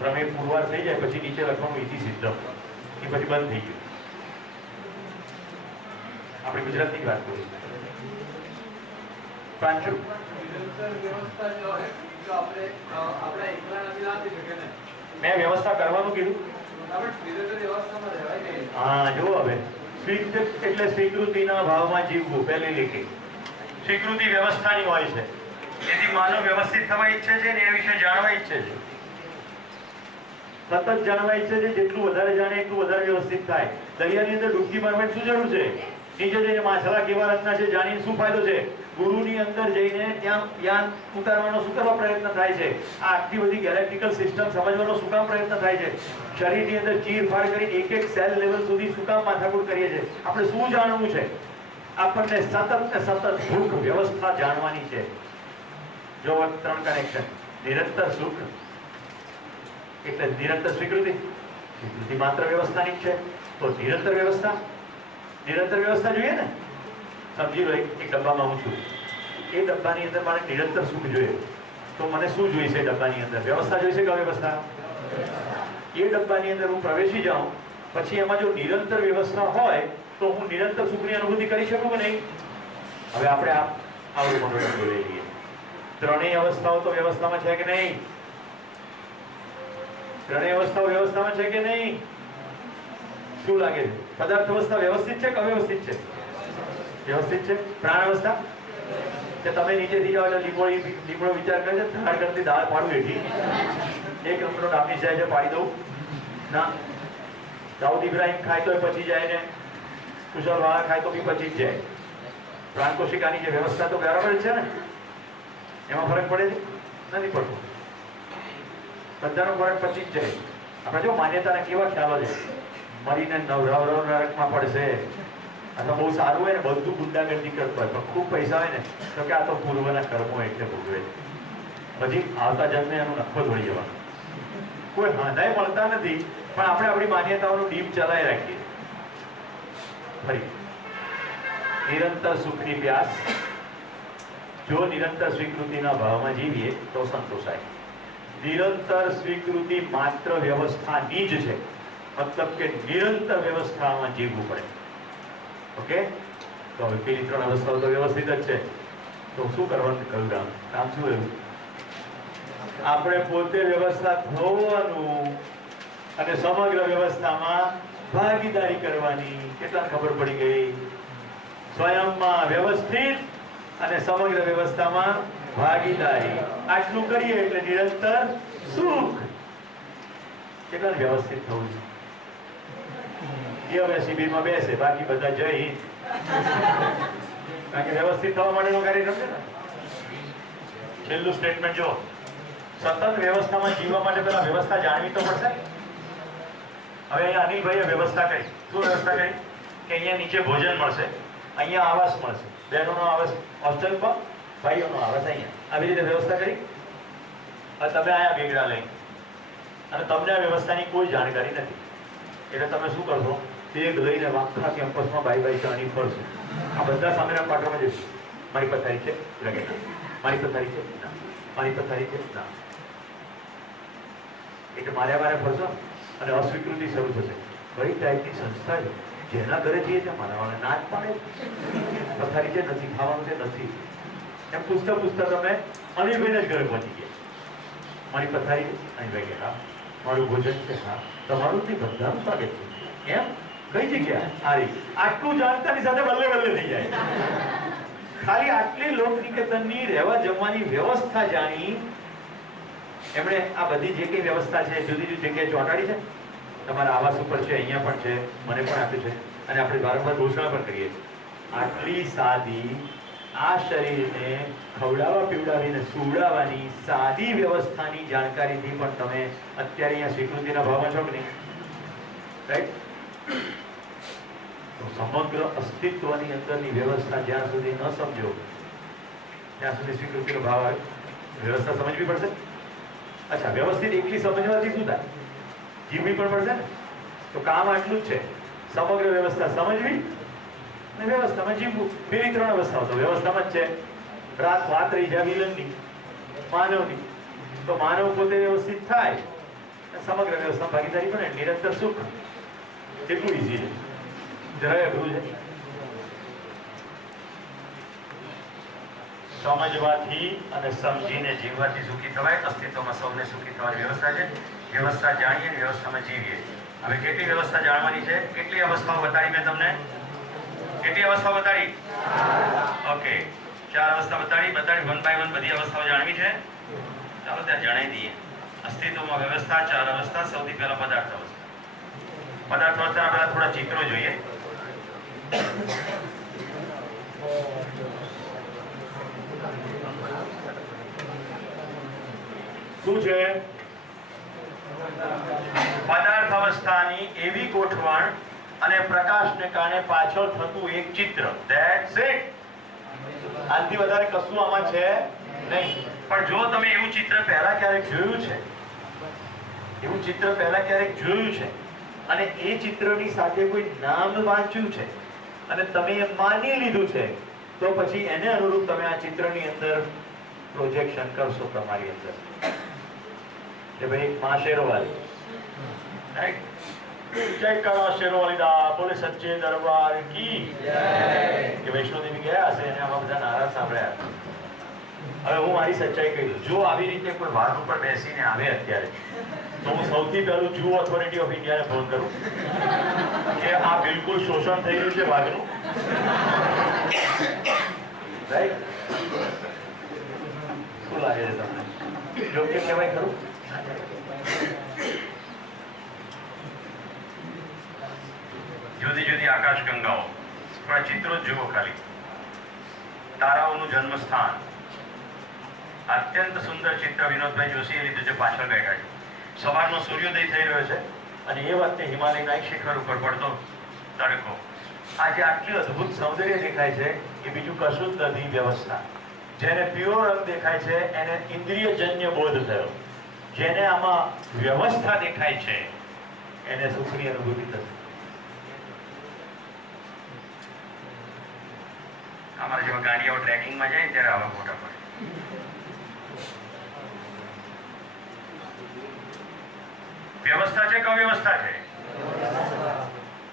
પ્રમેય પુરવાર થઈ જાય પછી નીચે લખવાનું ઇતિ સિદ્ધમ, એ પછી બંધ થઈ ગયું. આપણે ગુજરાતની વાત કરીએ. પાંચું નિરંતર વ્યવસ્થા જો આપણે એકલા નથી લાવી શકે ને. મેં વ્યવસ્થા કરવાનું કીધું. આપણે નિરંતર વ્યવસ્થામાં રહેવાય નહીં. હા, જો હવે એટલે સ્વીકૃતિના ભાવમાં જીવવું. પહેલી લીટી સ્વીકૃતિ વ્યવસ્થાની હોય છે. તેથી માનવ વ્યવસ્થિત થવા ઈચ્છે છે ને એ વિશે જાણવા ઈચ્છે છે. સતત જાણવા ઈચ્છે છે. જેટલું વધારે જાણે એટલું વધારે વ્યવસ્થિત થાય. દરિયાની અંદર ડૂબકી મારવાની શું જરૂર છે? નીચે જઈને માછલા કેવા રચના છે જાણીને શું ફાયદો છે? ગુરુની અંદર જઈને ત્યાં યાન ઉતારવાનો શું કરવા પ્રયત્ન થાય છે? આ આટલી બધી ગેલેક્ટિકલ સિસ્ટમ સમજવાનો શું કામ પ્રયત્ન થાય છે? શરીરની અંદર ચીરફાડ કરી એક એક સેલ લેવલ સુધી શું કામ માથાકૂટ કરીએ છીએ? આપણે શું જાણવું છે? આપણને સતત ને સતત ભૂખ વ્યવસ્થા જાણવાની છે. જો 3 કનેક્શન. નિરંતર સુખ એટલે નિરંતર સ્વીકૃતિ. સ્વીકૃતિ માત્ર વ્યવસ્થાની જ છે. તો નિરંતર વ્યવસ્થા જોઈએ ને. સમજી લો એક ડબ્બામાં હું છું. એ ડબ્બાની અંદર મારે નિરંતર સુખ જોઈએ. તો મને શું જોઈશે? ડબ્બાની અંદર વ્યવસ્થા જોઈશે કે અવ્યવસ્થા? એ ડબ્બાની અંદર હું પ્રવેશી જાઉં પછી એમાં જો નિરંતર વ્યવસ્થા હોય તો હું નિરંતર સુખની અનુભૂતિ કરી શકું કે નહીં? હવે આપણે આવડું મનોરંજન લઈ લઈએ. ત્રણેય અવસ્થાઓ તો વ્યવસ્થામાં છે કે નહીં? ત્રણેય અવસ્થાઓ વ્યવસ્થામાં છે કે નહીં? શું લાગે છે? પદાર્થ અવસ્થા વ્યવસ્થિત છે કે અવ્યવસ્થિત છે? વ્યવસ્થિત છે. પ્રાણ અવસ્થા કે તમે નીચેથી જાઓ એટલે લીમડો વિચાર કરે છે ધાર કરતી દાળ પાડું એથી એક નંબરનો ડાબી જાય છે પાડી દઉં ના. દાઉદ ઇબ્રાહિમ ખાય તો પચી જાય ને કુશલ વાળા ખાય તો બી પચી જ જાય. પ્રાણ કોશિકાની જે વ્યવસ્થા તો બરાબર જ છે ને. એમાં ફરક પડે છે? નથી પડતો. બધાનો ફરક પચી જ જાય. આપણે જો માન્યતાના કેવા ખ્યાલો છે. મરીને નરકમાં પડશે અથવા બહુ સારું હોય ને બધું ગુંડાગર્દી કરતો હોય પણ ખૂબ પૈસા હોય ને તો કે આ તો પૂર્વના કર્મો એટલે ભોગવે પછી આવતા જન્મે એનું નખો ધોઈ જવાનું. કોઈ હાંધાય મળતા નથી પણ આપણે આપણી માન્યતાઓનું ડીપ ચલાવી રાખીએ. ફરી નિરંતર સુખની પ્યાસ. જો નિરંતર સ્વીકૃતિના ભાવમાં જીવીએ તો સંતોષાય. નિરંતર સ્વીકૃતિ માત્ર વ્યવસ્થાની જ છે. મતલબ કે નિરંતર વ્યવસ્થામાં જીવવું પડે. ઓકે? તો હવે પેલી 3 અવસ્થાઓ તો વ્યવસ્થિત જ છે. તો શું કરવાનું કહ્યું? કામ શું રહ્યું? આપણે પોતે વ્યવસ્થા થવાનું અને સમગ્ર વ્યવસ્થામાં ભાગીદારી કરવાની. કેટલાને ખબર પડી ગઈ? સ્વયંમાં વ્યવસ્થિત અને સમગ્ર વ્યવસ્થામાં ભાગીદારી. આટલું કરીએ એટલે નિરંતર સુખ. કેટલાને વ્યવસ્થિત થવું છે? એ હવે શિબિરમાં બેસે બાકી બધા જઈ કારણ કે વ્યવસ્થિત થવા માટેનો કાર્યક્રમ છે ને. છેલ્લું સ્ટેટમેન્ટ જો સતત વ્યવસ્થામાં જીવવા માટે પેલા વ્યવસ્થા જાણવી તો પડશે. હવે અહીંયા અનિલભાઈએ વ્યવસ્થા કરી. શું વ્યવસ્થા કરી? કે અહીંયા નીચે ભોજન મળશે, અહીંયા આવાસ મળશે. બહેનોનો આવાસ હોસ્ટેલ પર, ભાઈઓનો આવાસ અહીંયા. આવી રીતે વ્યવસ્થા કરી. હવે તમે આયા ભેગડા લઈ અને તમને આ વ્યવસ્થાની કોઈ જાણકારી નથી એટલે તમે શું કરશો? બેગ લઈને આખા કેમ્પસમાં બાઈ ચાણી ફરશો. આ બધા સામેના પાટોમાં જશે. મારી પથારી છે લગે ના, મારી પથારી છે ના, મારી પથારી છે ના. એટલે મારે ફરશો અને અસ્વીકૃતિ શરૂ થશે. કઈ ટાઈપની સંસ્થા છે જેના ઘરે જઈએ ત્યાં મારાવાળા ના જ પાડે. પથારી છે નથી, ખાવાનું છે નથી. એમ પૂછતા તમે અનિલભાઈને જ ઘરે પહોંચી ગયા. મારી પથારી છે અનિલભાઈ કે હા. મારું ભોજન છે હા. તમારું નહીં, બધાનું સ્વાગત છે. એમ કઈ જગ્યા સારી? આટલું જાણતાની સાથે બલ્લે થઈ જાય. ખાલી આટલી લોકનિકેતનની રહેવા જમવાની વ્યવસ્થા જાણી એમણે આ બધી જે કઈ વ્યવસ્થા છે જુદી જુદી જગ્યાએ ચોંટાડી છે. તમારા આવાસ ઉપર છે, અહીંયા પણ છે, મને પણ આપ્યું છે અને આપણે વારંવાર ઘોષણા પણ કરીએ છીએ. આટલી સાદી આ શરીરને ખવડાવવા પીવડાવીને સુવડાવવાની સાદી વ્યવસ્થાની જાણકારીથી પણ તમે અત્યારે અહીંયા સ્વીકૃતિના ભાવમાં છો કે નહીં? રાઈટ? તો સમગ્ર અસ્તિત્વની અંદરની વ્યવસ્થા જ્યાં સુધી ન સમજો ત્યાં સુધી સ્વીકૃતિનો ભાવ આવે. વ્યવસ્થા સમજવી પડશે. અચ્છા, વ્યવસ્થિત એકલી સમજવાથી શું થાય? જીવવી પણ પડશે ને. તો કામ આટલું જ છે, સમગ્ર વ્યવસ્થા સમજવી અને વ્યવસ્થામાં જીવવું. પેલી 3 અવસ્થાઓ તો વ્યવસ્થામાં જ છે. વાત રહી જાય વિલનની, માનવની. તો માનવ પોતે વ્યવસ્થિત થાય, સમગ્ર વ્યવસ્થા ભાગીદારી બને, નિરંતર સુખ. કેટલું ઈઝી છે, જરાય અઘરું છે. સમજવાથી અને સમજીને જીવવાથી સુખી થવાય. અસ્તિત્વમાં સૌને સુખી થવાની વ્યવસ્થા છે. વ્યવસ્થા જાણીએ ને વ્યવસ્થામાં જીવીએ. હવે કેટલી વ્યવસ્થા જાણવાની છે? કેટલી અવસ્થાઓ બતાડી મેં તમને? કેટલી અવસ્થાઓ બતાડી? ઓકે, 4 અવસ્થા બતાડી. 1 બાય 1 બધી અવસ્થાઓ જાણવી છે. ચાલો ત્યાં જણાવી દઈએ. અસ્તિત્વમાં વ્યવસ્થા 4 અવસ્થા. સૌથી પહેલા પદાર્થ અવસ્થા. પદાર્થ અવસ્થાના પહેલા થોડા ચિત્રો જોઈએ. શું છે? પદાર્થ અવસ્થાની એવી ગોઠવણ અને પ્રકાશને કારણે પાછળ થતું એક ચિત્ર. That's it. આનાથી વધારે કશું આમાં છે નહીં. પણ જો તમે એવું ચિત્ર પહેલા ક્યારેક જોયું છે, એવું ચિત્ર પહેલા ક્યારેક જોયું છે અને એ ચિત્રની સાથે કોઈ નામ વાંચ્યું છે અને તમે એ માની લીધું છે, તો પછી એને અનુરૂપ તમે આ ચિત્રની અંદર પ્રોજેક્શન કરશો તમારી અંદર કે ભાઈ માં શેરોવાલી, રાઈટ? જય કરો શેરોવાલી દા, બોલે સચ્ચે દરબાર કી જય. કે વૈષ્ણોદેવી ગયા હશે અને આમાં બધા નારા સાંભળ્યા. હવે હું મારી સચ્ચાઈ કહી દઉં. જો આવી રીતે કોઈ વાત ઉપર બેસીને આવે અત્યારે, તો હું સૌથી પહેલું જૂ ઓથોરિટી ઓફ ઇન્ડિયાને ફોન કરું કે આ બિલકુલ શોષણ થઈ રહ્યું છે વાઘનું, રાઈટ? શું લાગે છે તમને? યોગ્ય કહેવાય ખરું? જુદી જુદી આકાશ ગંગાઓ, થોડા ચિત્રો જુઓ ખાલી. તારાઓનું જન્મસ્થાન. અત્યંત સુંદર ચિત્ર વિનોદભાઈ જોશીએ લીધું છે. પાછળ બેઠા છે. સવારનો સૂર્યોદય થઈ રહ્યો છે અને એ વખતે હિમાલયના એક શિખર ઉપર પડતો તડકો. આ જે આટલું અદ્ભુત સૌંદર્ય દેખાય છે એ બીજું કશું જ નથી. વ્યવસ્થા. જેને પ્યોર રંગ દેખાય છે એને ઇન્દ્રિયજન્ય બોધ થયો. જેને આમાં વ્યવસ્થા દેખાય છે એને સુખની અનુભૂતિ થશે. અમારા જેવા ગાડીઓ ટ્રેકિંગમાં જાય ત્યારે આવા ફોટા પડે. વ્યવસ્થા છે કે અવ્યવસ્થા છે?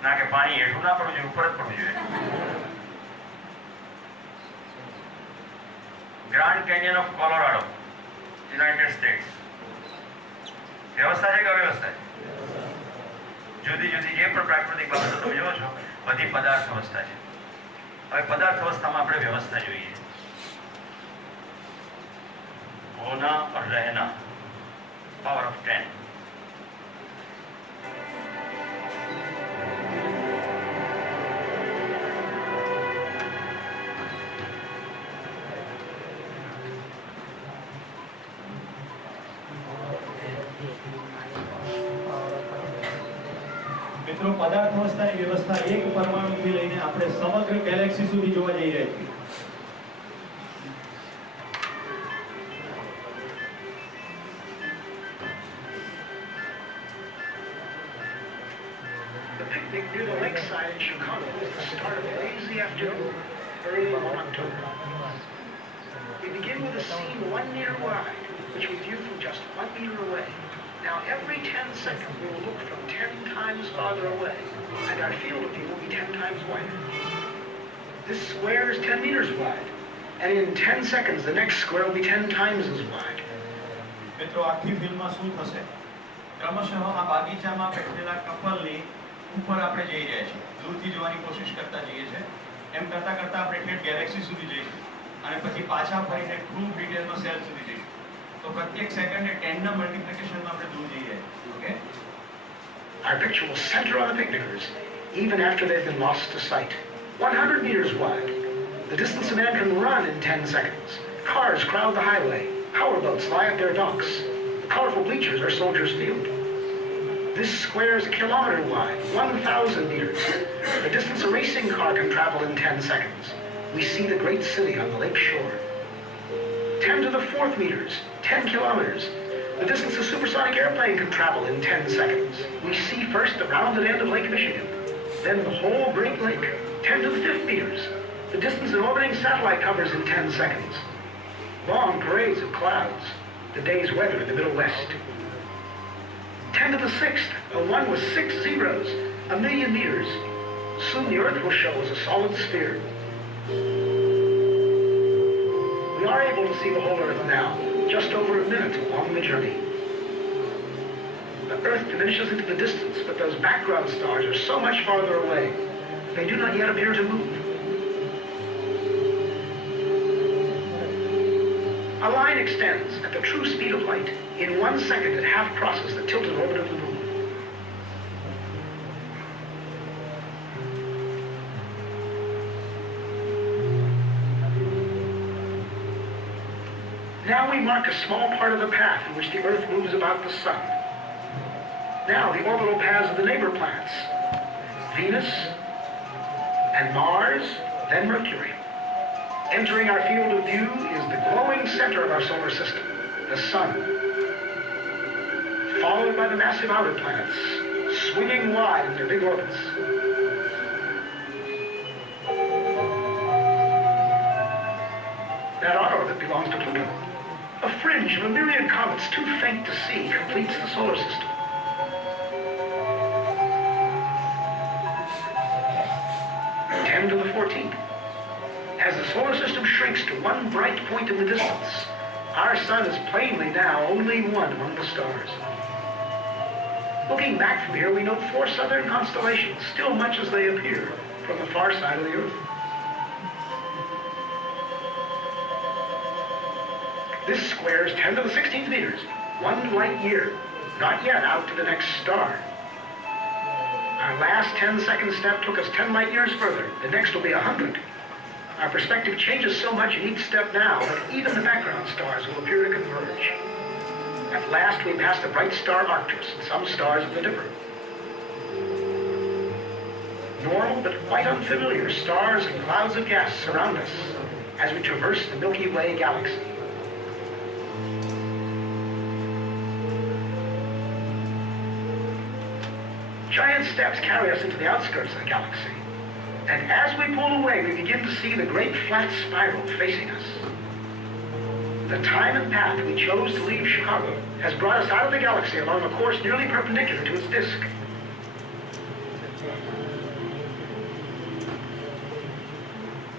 ના કે પાણી હેઠું ના પડવું જોઈએ, ઉપર જ પડવું જોઈએ. Grand Canyon of Colorado, United States. વ્યવસ્થા છે કે અવ્યવસ્થા છે? જુદી જુદી જે પણ પ્રાકૃતિક બાબતો તમે જોવો છો બધી પદાર્થ અવસ્થા છે. હવે પદાર્થ અવસ્થામાં આપણે વ્યવસ્થા જોઈએ. હોના और रहना, पावर ऑफ 10. મિત્રો, પદાર્થ અવસ્થાની વ્યવસ્થા એક પરમાણુથી લઈને આપણે સમગ્ર ગેલેક્સી સુધી જોવા જઈ રહ્યા છીએ. The picnic near the lakeside in Chicago is the start of a lazy afternoon, early one October. We begin with a scene 1 meter wide, which we view from just 1 meter away. Now, every 10 seconds, we will look from 10 times farther away, and our field of view will be 10 times wider. This square is 10 meters wide, and in 10 seconds, the next square will be 10 times as wide. મિત્રો, આખી ફિલ્મમાં શું થશે? ક્રમશઃ આ બાગીચામાં બેઠેલા કપલની ઉપર આપણે જઈ રહ્યા છીએ. દૂરથી જોવાની કોશિશ કરતા જઈએ છીએ. એમ કરતા કરતા આપણે ઠેઠ ગેલેક્સી સુધી જઈશું અને પછી પાછા ફરીને ખૂબ ડિટેલમાં સેલ સુધી જઈશું. તો પ્રત્યેક સેકન્ડે 10ના મલ્ટિપ્લિકેશનમાં આપણે દૂર જઈ રહ્યા છીએ. Okay? Our picture will center on the picnickers, even after they've been lost to sight. 100 meters wide. The distance a man can run in 10 seconds. Cars crowd the highway. Powerboats lie at their docks. The colorful bleachers are Soldiers Field. This square is a kilometer wide, 1,000 meters. The distance a racing car can travel in 10 seconds. We see the great city on the lake shore. 10 to the 4th meters, 10 kilometers. The distance a supersonic airplane can travel in 10 seconds. We see first the rounded end of Lake Michigan, then the whole Great Lake. 10 to the 5th meters. The distance an orbiting satellite covers in 10 seconds. Long parades of clouds. The day's weather in the Middle West. 10 to the 6th, a 1 with 6 zeros, 1,000,000 meters. Soon the Earth will show as a solid sphere. We are able to see the whole Earth now, just over a minute along the journey. The Earth diminishes into the distance, but those background stars are so much farther away, they do not yet appear to move. A line extends at the true speed of light. In 1 second, it half crosses the tilted orbit of the moon. Now we mark a small part of the path in which the Earth moves about the Sun. Now the orbital paths of the neighbor planets, Venus and Mars, then Mercury. Entering our field of view is the glowing center of our solar system, the Sun, followed by the massive outer planets, swinging wide in their big orbits. That our orbit belongs to Pluto. A fringe of a myriad comets too faint to see completes the solar system. Ten to the 14th. As the solar system shrinks to one bright point in the distance, our sun is plainly now only one among the stars. Looking back from here, we note 4 southern constellations, still much as they appear from the far side of the Earth. This square is 10 to the 16th meters, 1 light year, not yet out to the next star. Our last 10-second step took us 10 light years further. The next will be 100. Our perspective changes so much in each step now that even the background stars will appear to converge. At last we pass the bright star Arcturus and some stars of the Dipper. Normal but quite unfamiliar stars and clouds of gas surround us as we traverse the Milky Way galaxy. Giant steps carry us into the outskirts of the galaxy. And as we pull away, we begin to see the great flat spiral facing us. The time and path we chose to leave Chicago has brought us out of the galaxy along a course nearly perpendicular to its disk.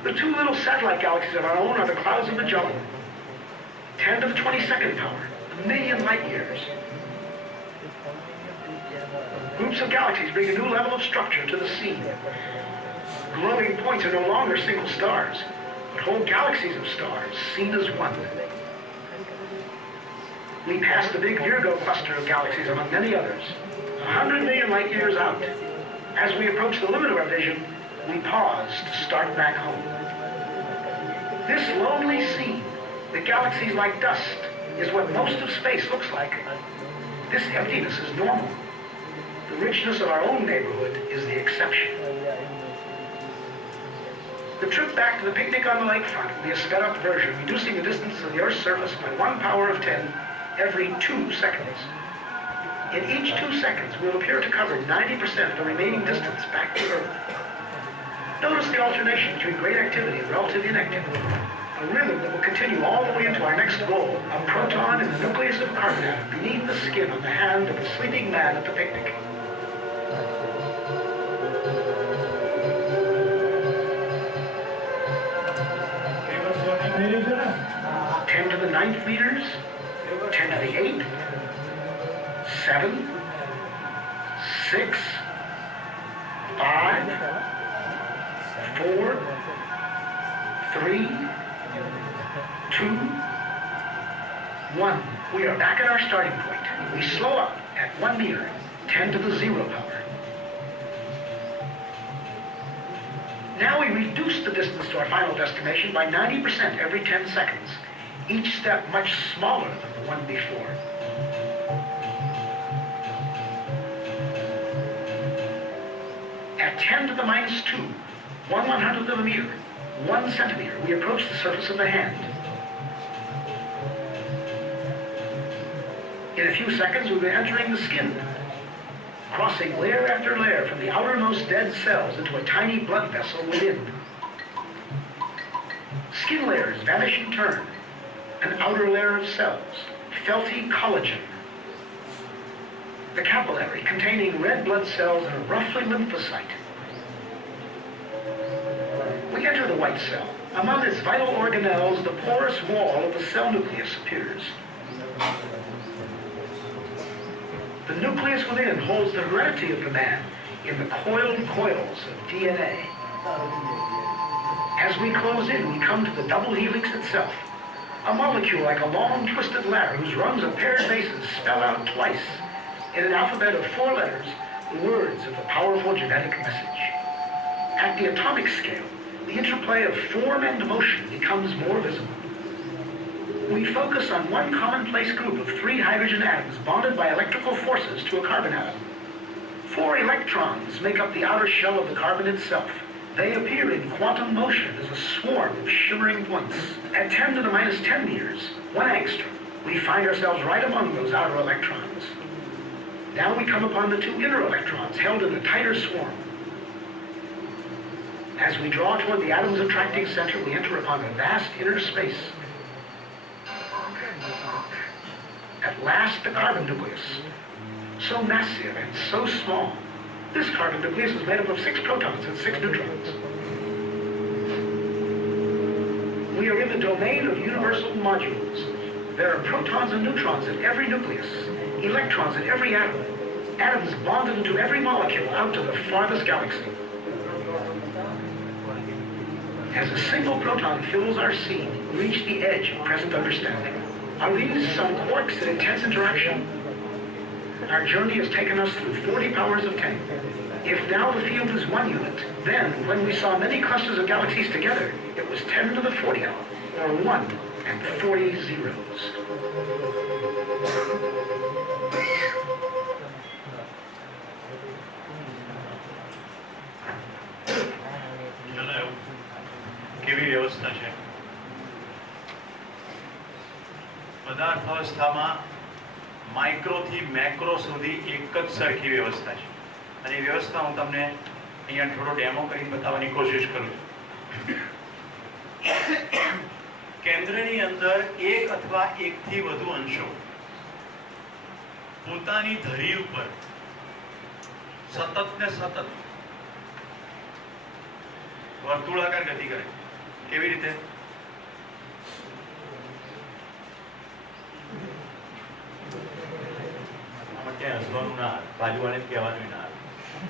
The 2 little satellite galaxies of our own are the clouds of Magellan. 10 to the 22nd power, a million light years. Groups of galaxies bring a new level of structure to the scene. Glowing points are no longer single stars, but whole galaxies of stars seen as one. We pass the big Virgo cluster of galaxies among many others, 100 million light years out. As we approach the limit of our vision, we pause to start back home. This lonely scene, the galaxies like dust, is what most of space looks like. This emptiness is normal. The richness of our own neighborhood is the exception. The trip back to the picnic on the lakefront will be a sped-up version, reducing the distance of the Earth's surface by 1 power of 10 every 2 seconds. In each 2 seconds, we'll appear to cover 90% of the remaining distance back to Earth. Notice the alternation between great activity and relative inactivity, a rhythm that will continue all the way into our next goal, a proton in the nucleus of a carbon atom beneath the skin on the hand of the sleeping man at the picnic. 10 to the 9th meters, 10 to the 8th, 7, 6, 5, 4, 3, 2, 1. We are back at our starting point. We slow up at 1 meter, 10 to the 0 power. Now we reduce the distance to our final destination by 90% every 10 seconds, each step much smaller than the one before. At 10 to the minus 2, 1/100th of a meter, 1 centimeter, we approach the surface of the hand. In a few seconds, we'll be entering the skin, crossing layer after layer from the outermost dead cells into a tiny blood vessel within. Skin layers vanish in turn. An outer layer of cells, felty collagen. The capillary containing red blood cells and a roughly lymphocyte. We enter the white cell, Among its vital organelles, the porous wall of the cell nucleus appears. The nucleus within holds the heredity of the man in the coiled coils of DNA. As we close in, we come to the double helix itself, a molecule like a long twisted ladder whose rungs of paired bases spell out twice, in an alphabet of 4 letters, the words of the powerful genetic message. At the atomic scale, the interplay of form and motion becomes more visible. We focus on one commonplace group of 3 hydrogen atoms bonded by electrical forces to a carbon atom. 4 electrons make up the outer shell of the carbon itself. They appear in quantum motion as a swarm of shimmering points. At 10 to the minus 10 meters, 1 angstrom, we find ourselves right among those outer electrons. Now we come upon the 2 inner electrons held in a tighter swarm. As we draw toward the atom's attracting center, we enter upon a vast inner space. At last, the carbon nucleus. So massive and so small. This carbon nucleus is made up of 6 protons and 6 neutrons. We are in the domain of universal modules. There are protons and neutrons in every nucleus, electrons in every atom, atoms bonded into every molecule out to the farthest galaxy. As a single proton fills our scene, we reach the edge of present understanding. Are these some quarks in intense interaction? Our journey has taken us through 40 powers of 10. If now the field is 1 unit, then when we saw many clusters of galaxies together, it was 10 to the 40th, or 1 and 40 zeros. કેવી વ્યવસ્થા છે? પદાર્થાવસ્થામાં માઇક્રોથી macro સુધી એક જ સરખી વ્યવસ્થા છે અને એ વ્યવસ્થા હું તમને અહીંયા થોડો ડેમો કરીને બતાવવાની કોશિશ કરું છું. કેન્દ્રની અંદર 1 અથવા 1થી વધુ અંશો પોતાની ધરી ઉપર સતત ને સતત વર્તુળાકાર ગતિ કરે. કેવી રીતે? ક્યાં હસવાનું ના, બાજુવાળાને કહેવાનું ના,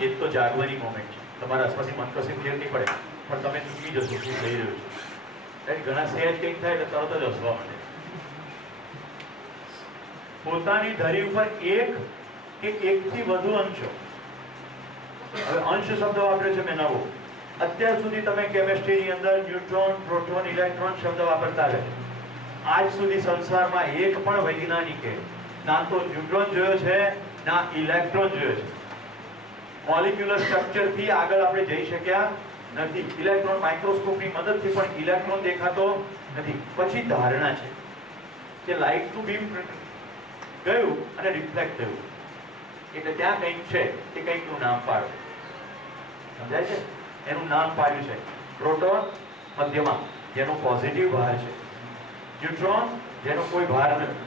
એ તો જાગવાની મોમેન્ટ છે. તમારા આસપાસથી મન કશું ફેર નહીં પડે, પણ તમે ચૂકી જશો શું થઈ રહ્યું છે. ઘણા સહેજ કંઈક થાય એટલે તરત જ હસવા માંડે. પોતાની ધરી ઉપર 1 કે 1થી વધુ અંશો. હવે અંશ શબ્દ વાપર્યો છે મેં નવો. અત્યાર સુધી તમે કેમેસ્ટ્રીની અંદર ન્યુટ્રોન, પ્રોટોન, ઇલેક્ટ્રોન શબ્દ વાપરતા આવ્યા. આજ સુધી સંસારમાં એક પણ વૈજ્ઞાનિકે ના તો ન્યુટ્રોન જોયો છે ના ઇલેક્ટ્રોન જોયો છે. મોલિક્યુલર સ્ટ્રક્ચરથી આગળ આપણે જઈ શક્યા નથી. ઇલેક્ટ્રોન માઇક્રોસ્કોપની મદદથી પણ ઇલેક્ટ્રોન દેખાતો નથી. પછી ધારણા છે કે લાઇટનું બીમ ગયું અને રિફ્લેક્ટ થયું એટલે ત્યાં કંઈક છે કે કંઈકનું નામ પાડ્યું. સમજાય છે? એનું નામ પાડ્યું છે પ્રોટોન, મધ્યમાં જેનો પોઝિટિવ ભાર છે, ન્યુટ્રોન જેનો કોઈ ભાર નથી,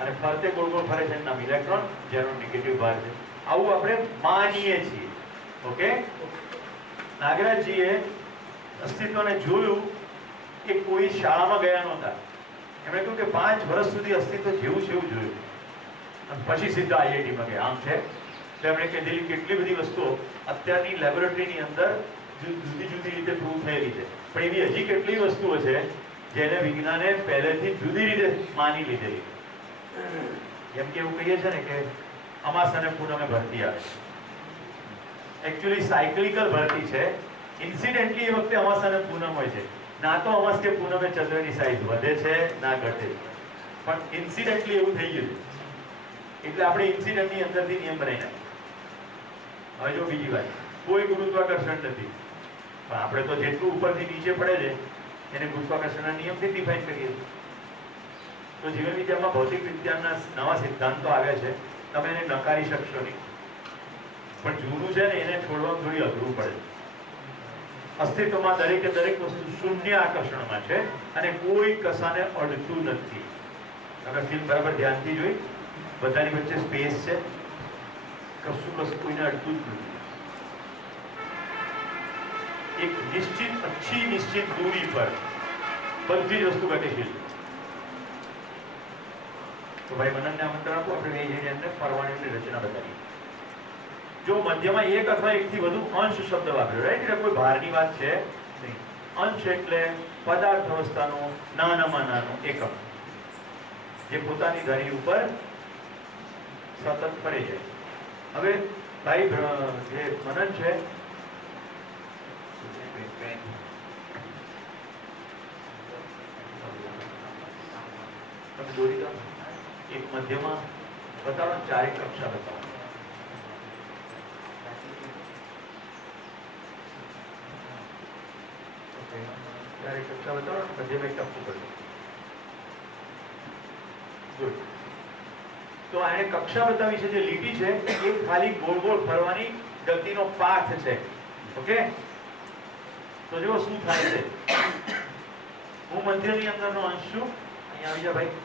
અને ફરતે ગોળ ગોળ ફરે છે એનું નામ ઇલેક્ટ્રોન જેનો નેગેટિવ ભાર છે. આવું આપણે માનીએ છીએ. ઓકે, નાગરાજજીએ અસ્તિત્વને જોયું કે કોઈ શાળામાં ગયા નહોતા. એમણે કહ્યું કે 5 વર્ષ સુધી અસ્તિત્વ જેવું છે એવું જોયું અને પછી સીધા આઈઆઈટીમાં ગયા. આમ છે તેમણે કીધેલી કેટલી બધી વસ્તુઓ અત્યારની લેબોરેટરીની અંદર જુદી જુદી રીતે પ્રૂવ થયેલી છે, પણ એવી હજી કેટલી વસ્તુઓ છે જેને વિજ્ઞાને પહેલેથી જુદી રીતે માની લીધેલી. જેમ કે એવું કહીએ છે ને કે અમાસ અને પૂનમે ભરતી આવે છે. એકચ્યુઅલી સાયકલિકલ ભરતી છે. ઇન્સિડેન્ટલી એ વખતે અમાસ અને પૂનમ હોય છે. ના તો અમાસ કે પૂનમે ચંદ્રની સાઈઝ વધે છે ના ઘટે છે, પણ ઇન્સિડેન્ટલી એવું થઈ ગયું એટલે આપણે ઇન્સિડન્ટની અંદરથી નિયમ બનાવી નાખ્યો. હવે જો બીજી વાત, કોઈ ગુરુત્વાકર્ષણ નથી, પણ આપણે તો જેટલું ઉપરથી નીચે પડે છે એને ગુરુત્વાકર્ષણના નિયમથી ડિફાઇન કરીએ છીએ. તો જીવન વિદ્યામાં ભૌતિક વિજ્ઞાનના નવા સિદ્ધાંતો આવ્યા છે, તમે એને નકારી શકશો નહીં, પણ જૂનું છે ને એને છોડવાનું થોડી અઘરું પડે. અસ્તિત્વમાં દરેકે દરેક વસ્તુ શૂન્ય આકર્ષણમાં છે અને કોઈ કશાને અડતું નથી. તમે ફિલ્મ બરાબર ધ્યાનથી જોઈ, બધાની વચ્ચે સ્પેસ છે, કશું કોઈને અડતું જ નથી. એક નિશ્ચિત अच्छी નિશ્ચિત दूरी પર બધી જ વસ્તુ ગતિશીલ છે. તો ભાઈ મનનને આમંત્રણ આપો, આપણે એની અંદર પરમાણુની રચના બતાવીએ. જો મધ્યમાં એક અથવા એકથી વધુ અંશ શબ્દ વાપર્યો, રાઈટ, એટલે કોઈ બહારની વાત છે નહીં. અંશ એટલે પદાર્થ અવસ્થાનો નાનામાં નાનો એકમ જે પોતાની ધરી ઉપર સતત ફરે જાય. હવે ભાઈ જે મનન છે તમે દોરી દો, એક મધ્યમાં બતાવો, ચારેક કક્ષા બતાવો. ચારેક કક્ષા બતાવો, મધ્યમાં એક ટપકું કરી દો. ગુડ. તો આને કક્ષા બતાવી છે, જે લીટી છે એ ખાલી ગોળ ગોળ ફરવાની ગતિનો પાથ છે. ઓકે, તો જો શું થાય છે. હું મધ્યની અંદરનો અંશ છું, અહીંયા આવી જા ભાઈ.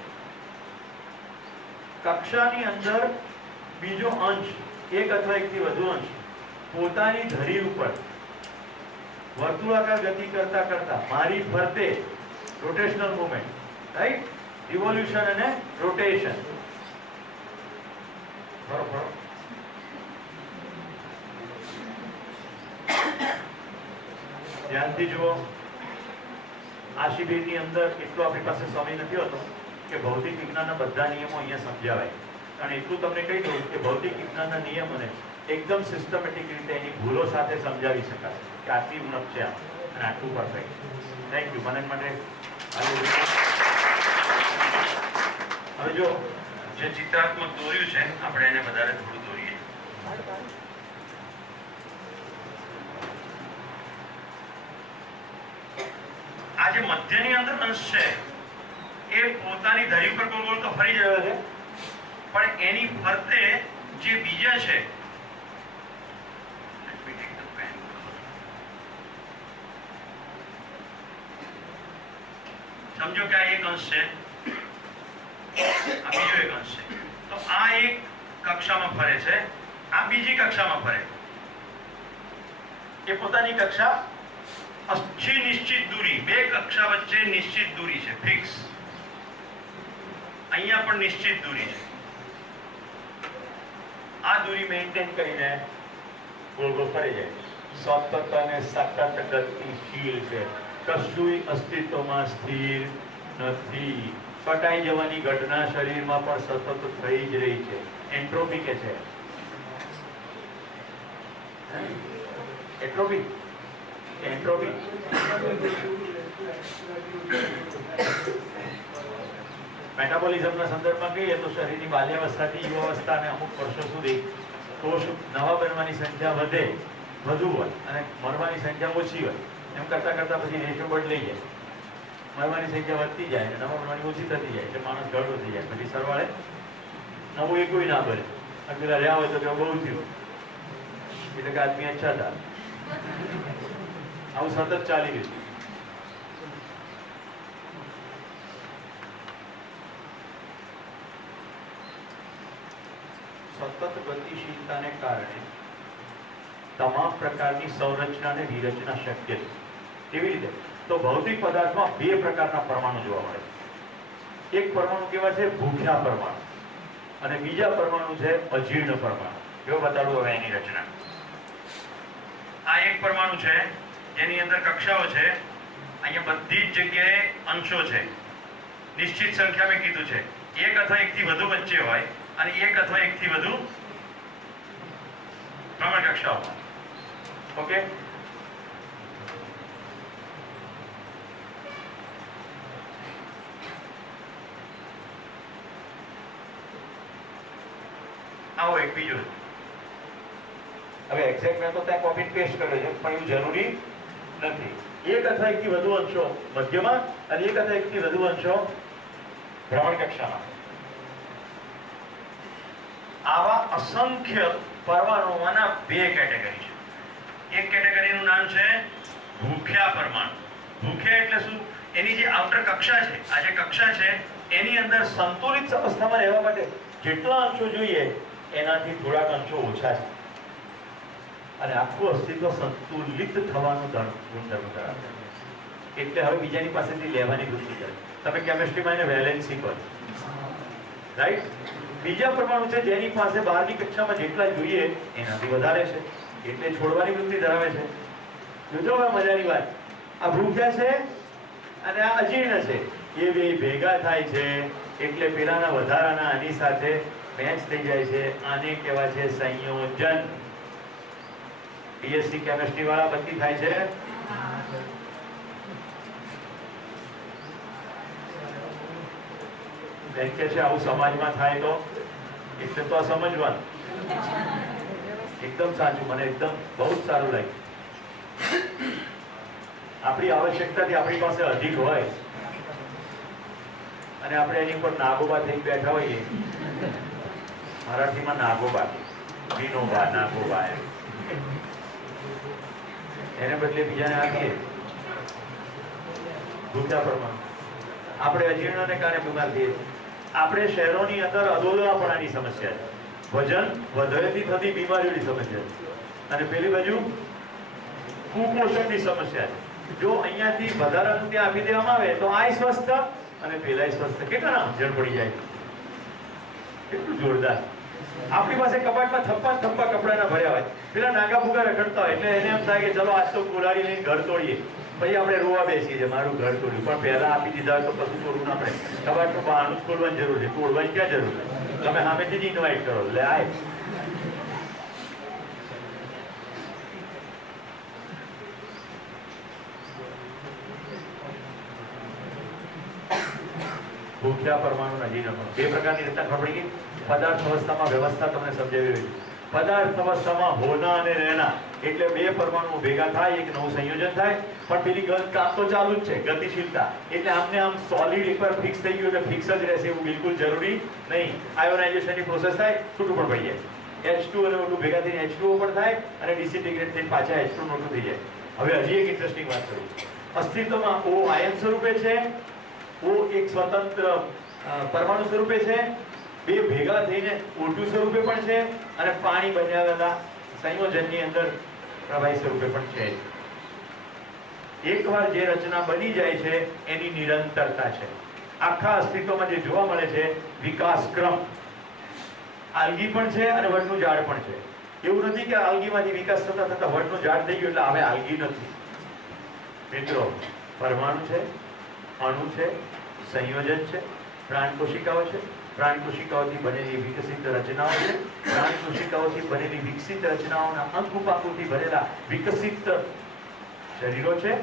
કક્ષાની અંદર બીજો અંશ, એક અથવા એકથી વધુ અંશ પોતાની ધરી ઉપર વર્તુળાકાર ગતિ કરતા કરતા મારી ફરતે રોટેશનલ મૂવમેન્ટ, રાઈટ, રિવોલ્યુશન અને રોટેશન. બરોબર. ધ્યાનથી જુઓ. આ શિબિરની અંદર એટલો આપણી પાસે સમય નથી હોતો કે ભૌતિક વિજ્ઞાનના બધા નિયમો અહીંયા સમજાવાય. અને એટલું તમને કહી દઉં કે ભૌતિક વિજ્ઞાનના નિયમોને એકદમ સિસ્ટમેટિક રીતે એની ભૂલો સાથે સમજાવી શકાય કે આટલી ઉણપ છે અને આટલું પરફેક્ટ. થેન્ક યુ મનન માટે. હવે જો જે ચિત્રાત્મક દોર્યું છે આપણે એને વધારે થોડું દોરીએ. આ જે મધ્યની અંદર અંશ છે એ પોતાની ધરી ઉપર ગોળ ગોળ તો ફરી રહ્યો છે, પણ એની ફરતે જે બીજા છે, સમજો કે આ એક અંશ છે, આ બીજો એક અંશ છે. તો આ એક કક્ષામાં ફરે છે, આ બીજી કક્ષામાં ફરે. એ પોતાની કક્ષા अच्छी निश्चित दूरी, બે કક્ષા વચ્ચે નિશ્ચિત દૂરી છે, ફિક્સ. અહીંયા પણ નિશ્ચિત દૂરી છે. આ દૂરી મેન્ટેન કરીને ગોળ ગોળ ફરી જાય. સતત અને સતત ગતિશીલ છે, કશુંય અસ્તિત્વમાં સ્થિર નથી. કટાઈ જવાની ઘટના શરીરમાં પણ સતત થઈ જ રહી છે. એન્ટ્રોપી કે છે, એન્ટ્રોપી એન્ટ્રોપી મેટાબોલિઝમના સંદર્ભમાં કહીએ તો શરીરની બાલ્યાવસ્થાથી યુવાવસ્થા અને અમુક વર્ષો સુધી કોષ નવા બનવાની સંખ્યા વધુ હોય અને મરવાની સંખ્યા ઓછી હોય. એમ કરતા કરતા પછી રેશિયો બદલાઈ જાય. મરવાની સંખ્યા વધતી જાય અને નવા બનવાની ઓછી થતી જાય એટલે માણસ ઘરડો થઈ જાય. પછી સરવાળે નવું એ કોઈ ના બને. પેલા રહ્યા હોય તો કે બહુ થયું એટલે કે આદમી અચ્છા હતા. આવું સતત ચાલી રહ્યું. સતત ગતિશીલતાને કારણે તમામ પ્રકારની સંરચના અને વિરચના શક્ય છે. કેવી રીતે? તો ભૌતિક પદાર્થમાં બે પ્રકારના પરમાણુ જોવા મળે. એક પરમાણુ કેવા છે? ભૂખ્યા પરમાણુ, અને બીજા પરમાણુ છે અજીર્ણ પરમાણુ. જો બતાડું હવે એની રચના. આ એક પરમાણુ છે જેની અંદર કક્ષાઓ છે. અહીંયા બધી જ જગ્યાએ અંશો છે. નિશ્ચિત સંખ્યા મેં કીધું છે, એક અથવા એકથી વધુ વચ્ચે હોય અને એક અથવા એકથી વધુ ભ્રમણ કક્ષાઓ. ઓકે, આવો એક બીજો. હવે એક્ઝેક્ટ મેં તો ત્યાં કોપી પેસ્ટ કર્યો છે, પણ એવું જરૂરી નથી. એક અથવા એકથી વધુ અંશો મધ્યમાં અને એક અથવા એકથી વધુ અંશો ભ્રમણ કક્ષામાં. આવા અસંખ્ય પરમાણુઓના બે કેટેગરી છે. એક કેટેગરીનું નામ છે ભૂખ્યા પરમાણુ. ભૂખ્યા એટલે શું? એની જે આઉટર કક્ષા છે, આ જે કક્ષા છે એની અંદર સંતુલિત અવસ્થામાં રહેવા માટે જેટલા અંશો જોઈએ એનાથી થોડાક અંશો ઓછા છે. અને આખું અસ્તિત્વ સંતુલિત થવાનું ગુણધર્મ ધરાવે. એટલે હવે બીજાની પાસેથી લેવાની વૃત્તિ કરે. તમે કેમેસ્ટ્રીમાં એને વેલેન્સી કહો, રાઈટ? બીજા પરમાણુ છે જેની પાસે બહારની કક્ષામાં જેટલા જોઈએ એનાથી વધારે છે, એટલે છોડવાની વૃત્તિ ધરાવે છે. જોજો હવે મજાની વાત, આ ભૂખ્યા છે અને આ અજીર્ણ છે, એ બે ભેગા થાય છે એટલે પેલાના વધારાના આની સાથે મેચ થઈ જાય છે. આને કહેવાય છે સંયોજન. બીએસસી કેમેસ્ટ્રી વાળા બધી થાય છે. બેન કે છે આવું સમાજમાં થાય તો એટલે તો સમજવાનું. એકદમ સાચું, મને એકદમ બહુ જ સારું લાગ્યું. આપણી આવશ્યકતાથી આપણી પાસે અધિક હોય અને આપણે એની પર નાગોબા થઈ બેઠા હોઈએ. મરાઠીમાં નાગોબા, વિનોબા, નાગોબા, એને બદલે બીજાને આપીએ ભૂખ્યા પરમાણુ. આપણે અજીર્ણને કારણે બીમાર થઈએ. આપણે શહેરોની અંદર અદોલવાપણાની સમસ્યા છે, વજન વધવાથી થતી બીમારીઓની સમસ્યા છે, અને પેલી બાજુ કુપોષણની સમસ્યા છે. જો અહીંયાથી વધારાનું ત્યાં આપી દેવામાં આવે તો આ સ્વસ્થ અને પેલા સ્વસ્થ. કેટલા સમજણ પડી જાય, કેટલું જોરદાર. આપણી પાસે કબાટમાં થપ્પા થપ્પા કપડાના ભર્યા હોય, પેલા નાગા ભૂગા રખડતા હોય એટલે એને એમ થાય કે ચલો આજ તો કુલાડી લઈને ઘર તોડીએ. પછી આપણે રોવા બેસીએ છીએ મારું ઘર તોડ્યું, પણ પહેલા આપી દીધા હોય તો કશું તોડવું ના પડે. કબાટનું બહારનું જ ખોલવાની જરૂર છે, તોડવાની ક્યાં જરૂર છે? તમે સામેથી જ ઇન્વાઇટ કરો એટલે આય. ભૂખ્યા પરમાણુ નજીક બે પ્રકારની રચના ખબર પડી ગઈ. પદાર્થ અવસ્થામાં વ્યવસ્થા તમને સમજાવી રહી. પદાર્થ અવસ્થામાં હોના અને રહેના એટલે બે પરમાણુ ભેગા થાય, એક નવું સંયોજન થાય. પણ પેલી કામ તો ચાલુ જ છે, ગતિશીલતા. એટલે આમને આમ સોલિડ એકવાર ફિક્સ થઈ ગયું એટલે ફિક્સ જ રહેશે એવું બિલકુલ જરૂરી નહીં. આયોનાઇઝેશનની પ્રોસેસ થાય, છૂટું પણ પડી જાય. H2 અને O2 ભેગા થઈને H2O પણ થાય અને ડિસઇન્ટિગ્રેટ થઈને પાછા H2 નોટું થઈ જાય. હવે હજી એક ઇન્ટરેસ્ટિંગ વાત કરું. અસ્તિત્વમાં O આયન સ્વરૂપે છે, O એક સ્વતંત્ર પરમાણુ સ્વરૂપે છે, બે ભેગા થઈને O2 સ્વરૂપે પણ છે, અને પાણી બનાવેલા સંયોજનની અંદર પ્રવાહી સ્વરૂપે પણ છે. એકવાર જે રચના બની જાય છે એની નિરંતરતા છે. આખા અસ્તિત્વમાં જે જોવા મળે છે વિકાસ ક્રમ. આલ્ગી પણ છે અને વટનું ઝાડ પણ છે. એવું નથી કે આલ્ગીમાંથી વિકાસ થતા થતા વટનું ઝાડ થઈ ગયું એટલે હવે આલ્ગી નથી. મિત્રો, પરમાણુ છે, અણુ છે, સંયોજન છે, પ્રાણ કોશિકાઓ છે, પ્રાણ કોશિકાઓથી બનેલી વિકસિત રચનાઓ છે, પ્રાણ કોશિકાઓથી બનેલી વિકસિત રચનાઓના અંગુપાંગોથી ભરેલા વિકસિત શરીરો છે.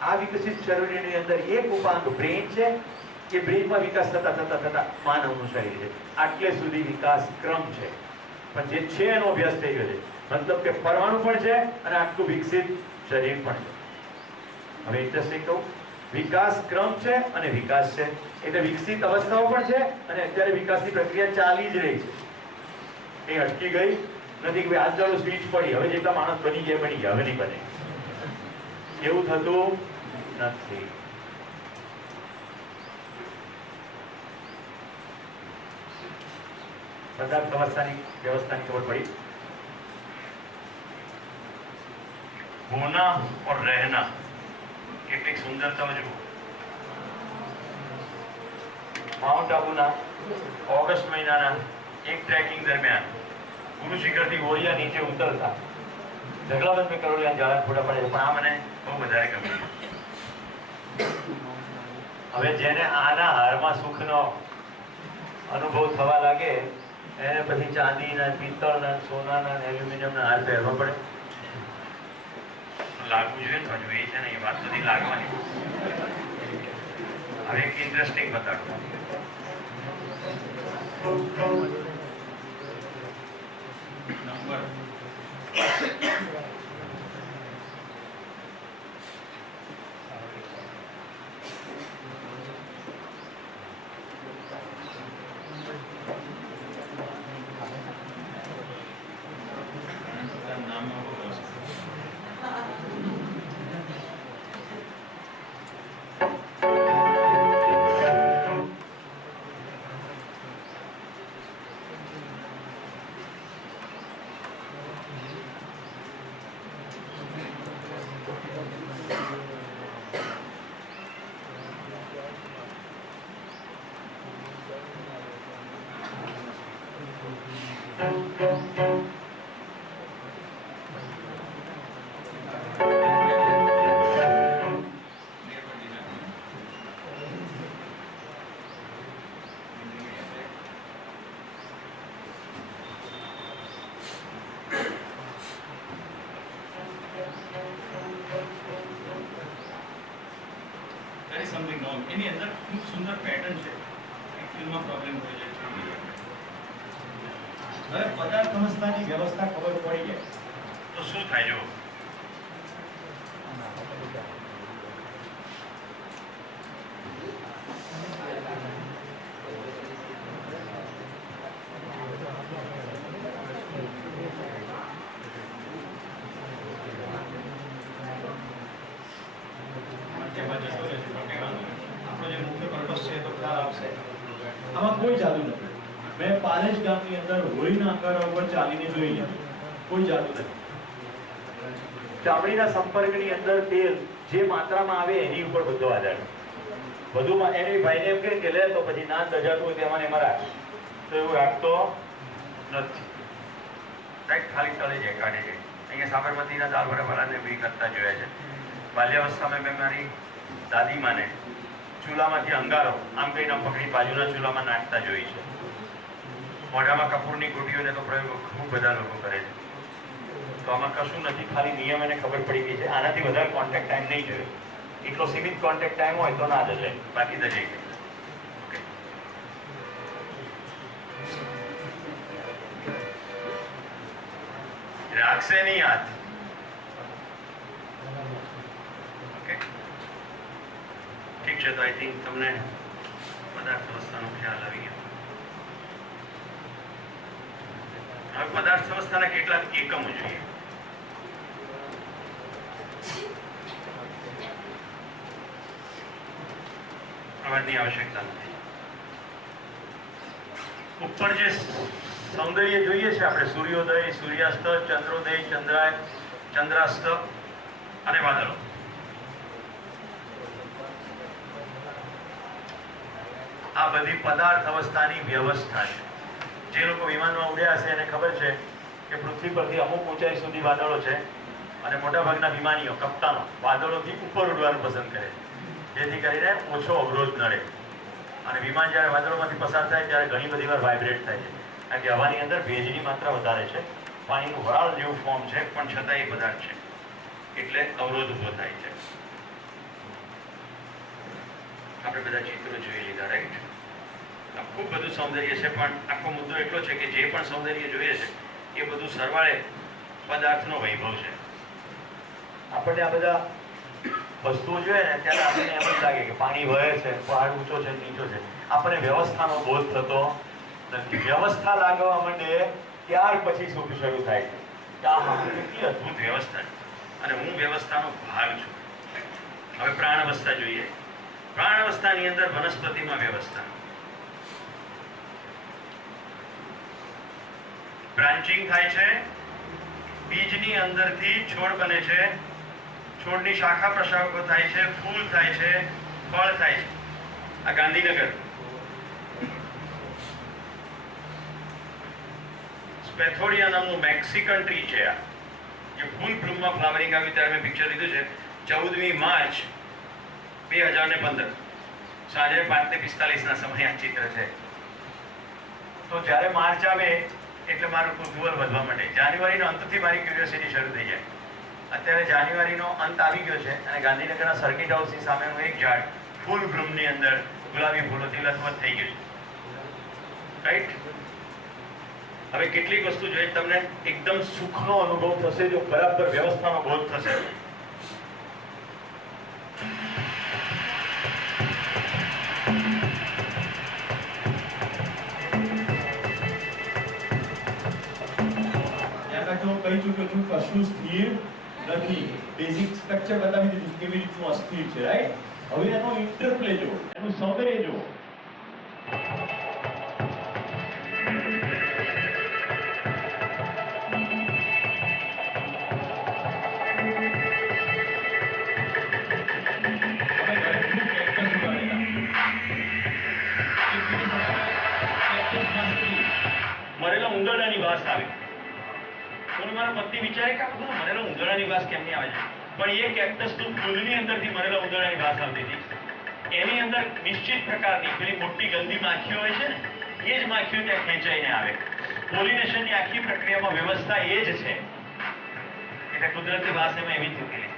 આ વિકસિત શરીરની અંદર એક ઉપાંગ બ્રેન છે, કે બ્રેનમાં વિકાસ થતા માનવનું શરીર છે. આટલે સુધી વિકાસ ક્રમ છે. પણ જે છે એનો અભ્યાસ થઈ ગયો છે. મતલબ કે પરમાણુ પણ છે અને આટલું વિકસિત શરીર પણ છે. હવે ઇન્ટરેસ્ટિંગ કહું, વિકાસ ક્રમ છે અને વિકાસ છે એટલે વિકસિત અવસ્થાઓ પણ છે અને અત્યારે વિકાસની પ્રક્રિયા ચાલી જ રહી છે. એ અટકી ગઈ નથી કે ભાઈ આજ ચાલો સ્વિચ પડી, હવે જેટલા માણસ બની ગયા, હવે નહીં બને. એવું થતું નથી. પદાર્થ અવસ્થાની વ્યવસ્થાની ખબર પડી. હોના और रहना કેટલીક સુંદરતા જુઓ. માઉન્ટ આબુના ઓગસ્ટ મહિનાના એક ટ્રેકિંગ દરમિયાન ગુરુ શિખરથી ઓરિયા નીચે ઉતરતા ઢગલાબંધ મેં કરોડિયા જાળા ફોટા પડે, પણ આ મને બહુ વધારે ગમ્યું. હવે જેને આના હારમાં સુખનો અનુભવ થવા લાગે એને પછી ચાંદીના, પિત્તળના, સોનાના, એલ્યુમિનિયમના હાર પહેરવા પડે. લાગવું જોઈએ ને હજુ, એ છે ને એ વાત બધી લાગવાની. હવે એક ઇન્ટરેસ્ટિંગ બતાડું. Number There is something wrong. એની અંદર ખૂબ સુંદર પેટર્ન છે. એકચ્યુઅલમાં પ્રોબ્લેમ થઈ જાય છે. હવે પદાર્થ સમજતાની વ્યવસ્થા ખબર પડી જાય તો શું થાય જો આમાં કોઈ જાદુ નથી. મેં પાલેજ ગામની અંદર હોળીના આકારો ઉપર ચાલીને જોઈ લીધું. કોઈ જાદુ નથી. ચામડીના સંપર્કની અંદર તેલ જે માત્રામાં આવે એની ઉપર બધો આધાર. વધુમાં એની ભાઈને એમ કહે કે લે તો પછી નાન દજાતું હોય તેમાં એમાં રાખ, તો એવું રાખતો નથી. રાઈટ, ખાલી તળે જાય, કાઢી જાય. અહીંયા સાબરમતીના દાળ વડાને બી કરતા જોયા છે. બાલ્યાવસ્થામાં મેં મારી દાદીમાને ચૂલામાંથી અંગારો આમ કહીને પકડી બાજુના ચૂલામાં નાખતા જોઈ છે. મોઢામાં કપૂરની ગોટીઓને તો પ્રયોગો ખૂબ બધા લોકો કરે છે. તો આમાં કશું નથી, ખાલી નિયમ એને ખબર પડી ગઈ છે. આનાથી વધારે કોન્ટેક્ટ ટાઈમ નહીં જોયો. એટલો સીમિત કોન્ટેક્ટ ટાઈમ હોય તો ના દજાય, બાકી દજાઈ ગઈ. ઓકે, રાખશે નહીં હાથ. ઓકે, ઠીક છે. તો આઈ થિંક તમને પદાર્થ અવસ્થાનો ખ્યાલ આવી ગયો. હવે પદાર્થ અવસ્થાના કેટલાક એકમો જોઈએ. પ્રવાદની આવશ્યકતા નથી. ઉપર જે સૌંદર્ય જોઈએ છે આપણે, સૂર્યોદય, સૂર્યાસ્ત, ચંદ્રોદય, ચંદ્રાસ્ત અને વાદળો. આ બધી પદાર્થ અવસ્થાની વ્યવસ્થા છે. જે લોકો વિમાનમાં ઉડ્યા હશે એને ખબર છે કે પૃથ્વી પરથી અમુક ઊંચાઈ સુધી વાદળો છે અને મોટાભાગના વિમાનીઓ, કપ્તાનો વાદળોથી ઉપર ઉડવાનું પસંદ કરે છે, જેથી કરીને ઓછો અવરોધ નડે. અને વિમાન જ્યારે વાદળોમાંથી પસાર થાય ત્યારે ઘણી બધી વાર વાઇબ્રેટ થાય છે, કારણ કે હવાની અંદર ભેજની માત્રા વધારે છે. પાણીનું વરાળ જેવું ફોર્મ છે, પણ છતાં એ પદાર્થ છે એટલે અવરોધ ઊભો થાય છે. આપણે બધા ચિત્રો જોઈ લીધા, રાઈટ? ખૂબ બધું સૌંદર્ય છે, પણ આખો મુદ્દો એટલો છે કે જે પણ સૌંદર્ય જોઈએ છે એ બધું સરવાળે પદાર્થનો વૈભવ છે. આપણને આ બધા વસ્તુઓ જોઈએ ને ત્યારે આપણને એમ જ લાગે કે પાણી વહે છે, પહાડ ઊંચો છે, નીચો છે. આપણને વ્યવસ્થાનો બોધ થતો નથી. વ્યવસ્થા લાગવા માંડે ત્યાર પછી સુખ શરૂ થાય છે કે આ કેટલી અદ્ભુત વ્યવસ્થા છે અને હું વ્યવસ્થાનો ભાગ છું. હવે પ્રાણ અવસ્થા જોઈએ. પ્રાણ અવસ્થાની અંદર વનસ્પતિમાં વ્યવસ્થા, બ્રાન્ચિંગ થાય છે. બીજની અંદરથી છોડ બને છે, છોડની શાખા પ્રશાખો થાય છે, ફૂલ થાય છે, ફળ થાય છે. આ ગાંધીનગર સ્પેથોડિયા નામનું મેક્સિકન ટ્રી છે. આ જે ફૂલ બ્લૂમમાં ફ્લાવરિંગ આવ્યું ત્યારે મેં પિક્ચર લીધું છે. 14મી માર્ચ 2015 સાંજે 5:45 સમયે આ ચિત્ર છે. તો જ્યારે માર્ચ આવે એટલે મારું કુતૂહલ વધવા માંડે. જાન્યુઆરીનો અંતથી મારી ક્યુરિયોસિટી શરૂ થઈ જાય. અત્યારે જાન્યુઆરીનો અંત આવી ગયો છે અને ગાંધીનગરના સર્કિટ હાઉસની સામેનું એક ઝાડ ફૂલ બ્લૂમની અંદર ગુલાબી ફૂલોથી લથબથ થઈ ગયું છે, રાઈટ? હવે કેટલીક વસ્તુ જોઈએ તમને એકદમ સુખનો અનુભવ થશે જો બરાબર વ્યવસ્થાનો બોધ થશે. કહી ચૂક્યો છું કશું સ્થિર નથી. બેઝિક સ્ટ્રક્ચર બતાવી દીધું કેવી રીતનું અસ્થિર છે, રાઈટ? હવે એનો ઇન્ટરપ્લે જુઓ, એનું સૌંદર્ય જુઓ. મરેલો ઉંદરડાની વાસ આવે. તો મારા પત્ની વિચારે કે આ બધું મરેલા ઉંદરડાની વાસ કેમ નહીં આવે છે? પણ એ કેક્ટસનું ફૂલની અંદરથી મરેલા ઉંદરડાની વાસ આવતી હતી. એની અંદર નિશ્ચિત પ્રકારની પેલી મોટી ગંદી માખીઓ હોય છે ને, એ જ માખીઓ ત્યાં ખેંચાઈને આવે. પોલિનેશનની આખી પ્રક્રિયામાં વ્યવસ્થા એ જ છે. એટલે કુદરતી વાસ એમાં એવી જ ચૂકેલી.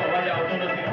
અવાજ આવતો નથી.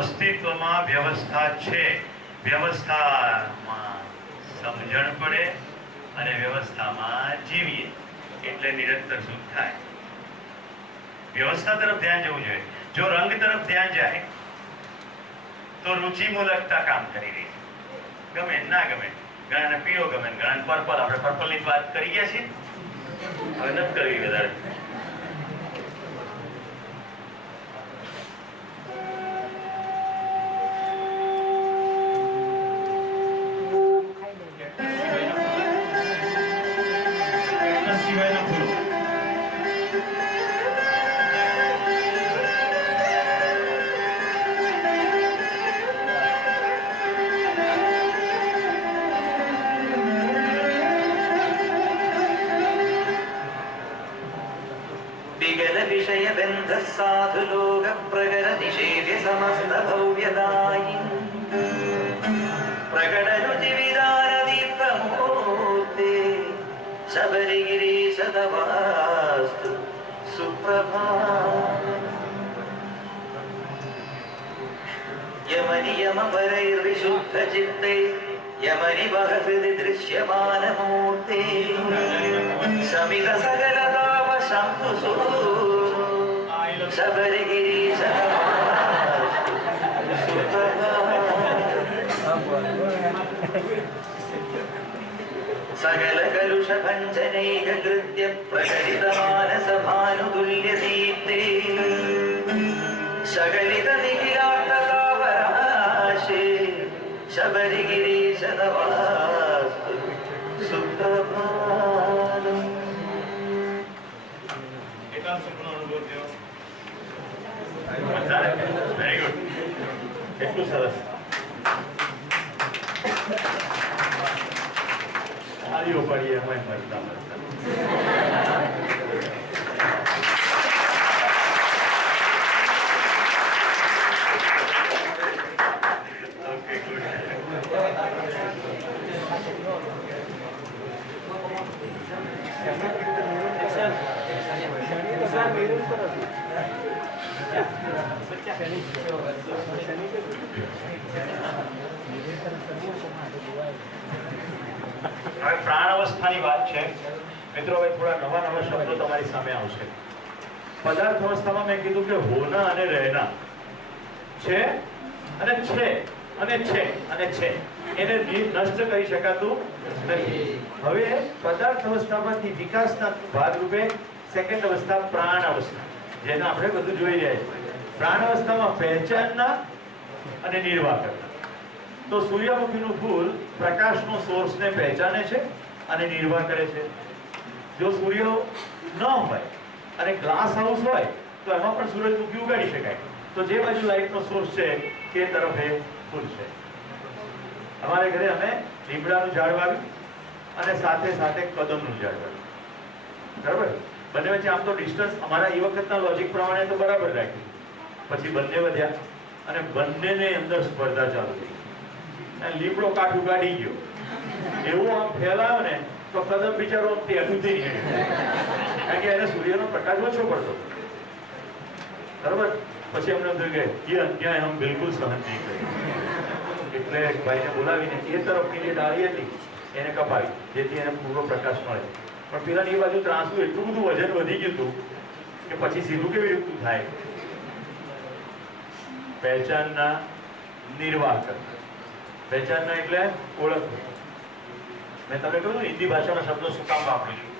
અસ્તિત્વમાં વ્યવસ્થા છે. વ્યવસ્થામાં સમજણ પડે અને વ્યવસ્થામાં જીવીએ એટલે નિરંતર સુખ થાય. વ્યવસ્થા તરફ ધ્યાન જવું જોઈએ. જો રંગ તરફ ધ્યાન જાય તો રુચિ મૂલકતા કામ કરી રહી છે. ગમે ના ગમે, ઘણાને પીળો ગમે, ઘણાને પર્પલ. આપણે પર્પલની જ વાત કરી ગયા છીએ, હવે નથી કરવી વધારે. साधुलोक प्रगत निषेध्य समस्त भव्यदायी प्रकटरुचि विदार दीप्तमूर्ते शबरिगिरीश तवास्तु सुप्रभात. यमनियम परैर्विशुद्ध चित्ते यमनिवह हृदि दृश्यमान मूर्ते समित सकलताप शंभु शबरिगिरीश सकल कलुष भंजनैक कृत्य प्रकटित मानस भानुतुल्य दीप्ते सकलित निखिलाटतापराशे शबरिगिरीश तवास्तु सुप्रभातम्. Very good. એટલું સરસ. તાળીઓ પાડીએ એમાં મરતા ઓકે ગુડ. હવે પ્રાણ અવસ્થાની વાત છે મિત્રો. હવે થોડા નવા શબ્દો તમારી સામે આવશે. પદાર્થ અવસ્થામાં મેં કીધું કે હોના અને રહેના છે અને છે અને છે અને છે, એને નષ્ટ કરી શકાતું નથી. હવે પદાર્થ અવસ્થામાંથી વિકાસના ભાગરૂપે સેકન્ડ અવસ્થા પ્રાણ અવસ્થા, જેને આપણે બધું જોઈ રહ્યા છીએ. પ્રાણ અવસ્થામાં પહેચાનના અને નિર્વાહ કરતા. તો સૂર્યમુખીનું ફૂલ પ્રકાશનો સોર્સને પહેચાને છે અને નિર્વાહ કરે છે. જો સૂર્ય ન હોય અને ગ્લાસ હાઉસ હોય તો એમાં પણ સૂરજમુખી ઉગાડી શકાય. તો જે બાજુ લાઇટનો સોર્સ છે તે તરફ એ ફૂલ છે. અમારે ઘરે અમે લીમડાનું ઝાડ વાવ્યું અને સાથે સાથે કદમનું ઝાડ વાવ્યું. બરાબર, બંને વચ્ચે આમ તો ડિસ્ટન્સ અમારા એ વખતના લોજિક પ્રમાણે તો બરાબર રાખ્યું. પછી બંને વધ્યા અને બંનેને અંદર સ્પર્ધા ચાલુ થઈ. લીમડો કાઠું કાઢી ગયો, એવું આમ ફેલાયો ને તો કદમ બિચારો તેલું થઈ ગયું, કારણ કે એને સૂર્યનો પ્રકાશ ઓછો પડતો. બરાબર, પછી એમને થયું કે એ અન્યાય હમ બિલકુલ સહન નહીં કરી. એટલે ભાઈને બોલાવીને એ તરફની જે ડાળી હતી એને કપાવી, જેથી એને પૂરો પ્રકાશ મળે. પણ પેલા એ બાજુ ત્રાંસુ એટલું બધું વજન વધી ગયું હતું કે પછી સીધું કેવી રીતનું થાય. પહેચાનના નિર્વાહ કરતા. પહેચાનના એટલે ઓળખ. મેં તમને કહ્યું હિન્દી ભાષાના શબ્દો શું કામ વાપરું છું?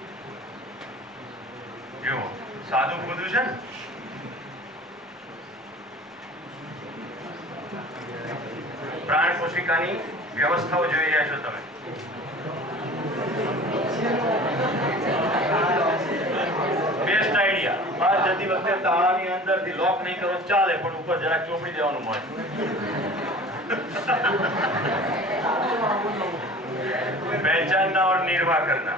જો સાદું ખોદું છે ને, પ્રાણ કોશિકાની વ્યવસ્થાઓ જોઈ રહ્યા છો તમે. Best idea. બહાર જતી વખતે તાળાની અંદરથી લોક નહીં કરો ચાલે, પણ ઉપર જરાક ચોપડી દેવાનું મળે. पहचानना और निर्वाह करना.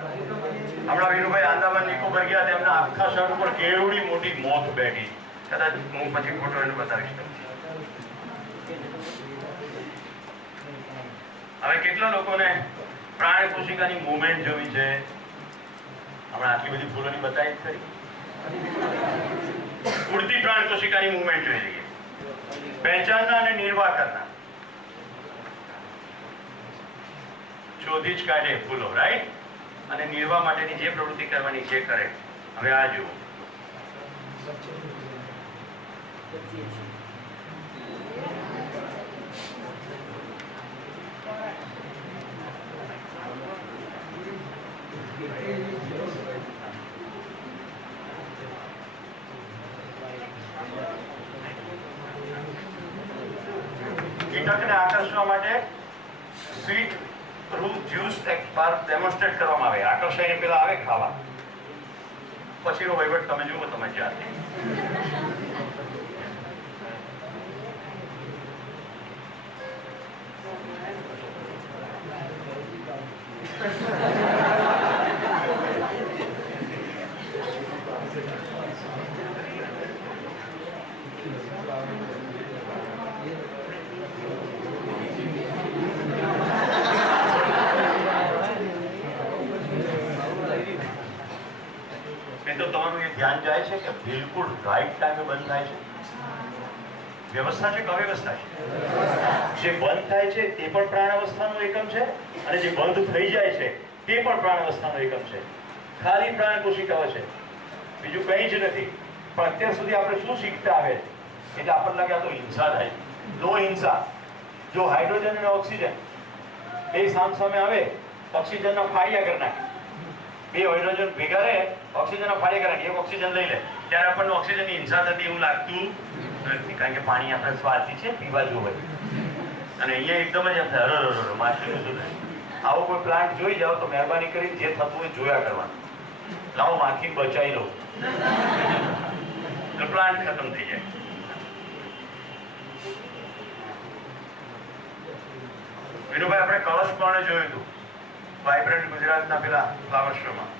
हमारा वीरुभाई आंदामान निकोबार गया था, એમના આખા શર્ટ ઉપર કેવડી મોટી મોથ બેઠી. કદાચ હું પછી ફોટો એને બતાવીશ તમને. હવે કેટલા લોકોને પ્રાણ કોશિકાની મૂવમેન્ટ જોવી છે? આપણે આટલી બધી ફૂલોની બતાવી કરી. ઉડતી પ્રાણ કોશિકાની મૂવમેન્ટ જોઈ લઈએ. પહેચાનના અને નિર્વાહ કરના. શોધી જ કાઢે ફૂલો, રાઈટ? અને નિર્વાહ માટેની જે પ્રવૃત્તિ કરવાની છે કરે. હવે આ જુઓ. કીટકને આકર્ષવા માટે સ્વીટ ફ્રૂટ જ્યુસ એક બાર ડેમોન્સ્ટ્રેટ કરવામાં આવે. આકર્ષાઈને પેલા આવે ખાવા, પછીનો વહીવટ તમે જુઓ તમે જાતે. તો તમારું એ ધ્યાન જાય છે કે બિલકુલ રાઈટ ટાઈમે બંધ થાય છે. વ્યવસ્થા છે કે અવ્યવસ્થા છે? જે બંધ થાય છે તે પણ પ્રાણ અવસ્થાનો એકમ છે અને જે બંધ થઈ જાય છે તે પણ પ્રાણ અવસ્થાનો એકમ છે. ખાલી પ્રાણ કોશિકાઓ છે, બીજું કંઈ જ નથી. પણ અત્યાર સુધી આપણે શું શીખતા આવે એટલે આપણને લાગે આ તો હિંસા થાય. નો હિંસા. જો હાઇડ્રોજન અને ઓક્સિજન એ સામે આવે, ઓક્સિજનના ફાળિયા કરી નાખે. બે હાઇડ્રોજન ભેગા રહે, ઓક્સિજનના ફાળિયા કરે, એક ઓક્સિજન લઈ લે, ત્યારે આપણને ઓક્સિજનની હિંસા થતી એવું લાગતું નથી. કારણ કે પાણી આપણે સ્વાદથી છે, પીવા જોવે. અને અહીંયા એકદમ જ એમ થાય હરો માછલીનું શું થાય. આવો કોઈ પ્લાન્ટ જોઈ જાઓ તો મહેરબાની કરીને જે થતું હોય જોયા કરવાનું. લાવો માખીને બચાવી લો, તો પ્લાન્ટ ખતમ થઈ જાય. વિનુભાઈ આપણે કળશ પણ જોયું હતું. વાઇબ્રન્ટ ગુજરાતના પેલા ફ્લાવર શોમાં.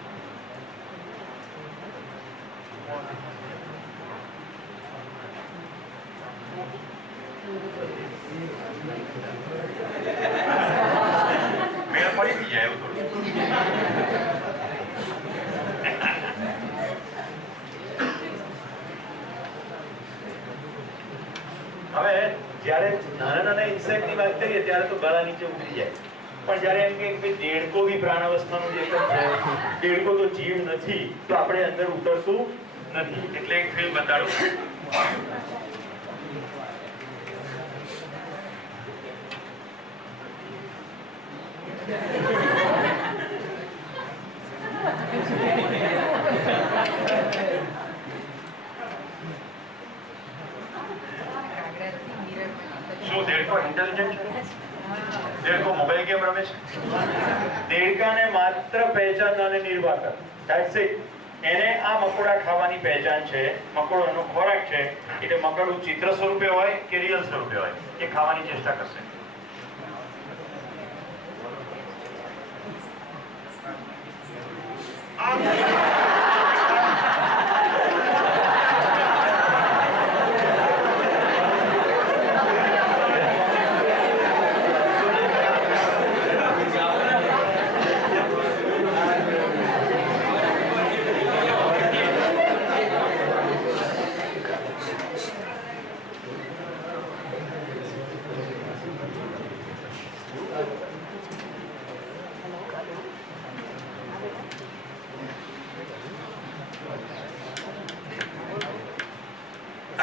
મેળ પડી બી જાય એવું થોડું. હવે જ્યારે નાના નાના ઇન્સેક્ટની વાત કરીએ ત્યારે તો ગળા નીચે ઉતરી જાય, પણ જ્યારે એમ કે દેડકો બી પ્રાણ અવસ્થાનું જે એકમ છે, દેડકો તો જીવ નથી, તો આપણે અંદર ઉતરતું નથી. એટલે એક ફિલ્મ બતાડું. શું દેડકો ઇન્ટેલિજન્ટ છે? દેડકો મોબાઈલ ગેમ રમે છે? દેડકાને માત્ર પહેચાન અને નિર્વાહ કર, ધેટ્સ ઇટ. એને આ મકોડા ખાવાની પહેચાન છે, મકોડો એનો ખોરાક છે, એટલે મકોડું ચિત્ર સ્વરૂપે હોય કે રિયલ સ્વરૂપે હોય એ ખાવાની ચેષ્ટા કરશે.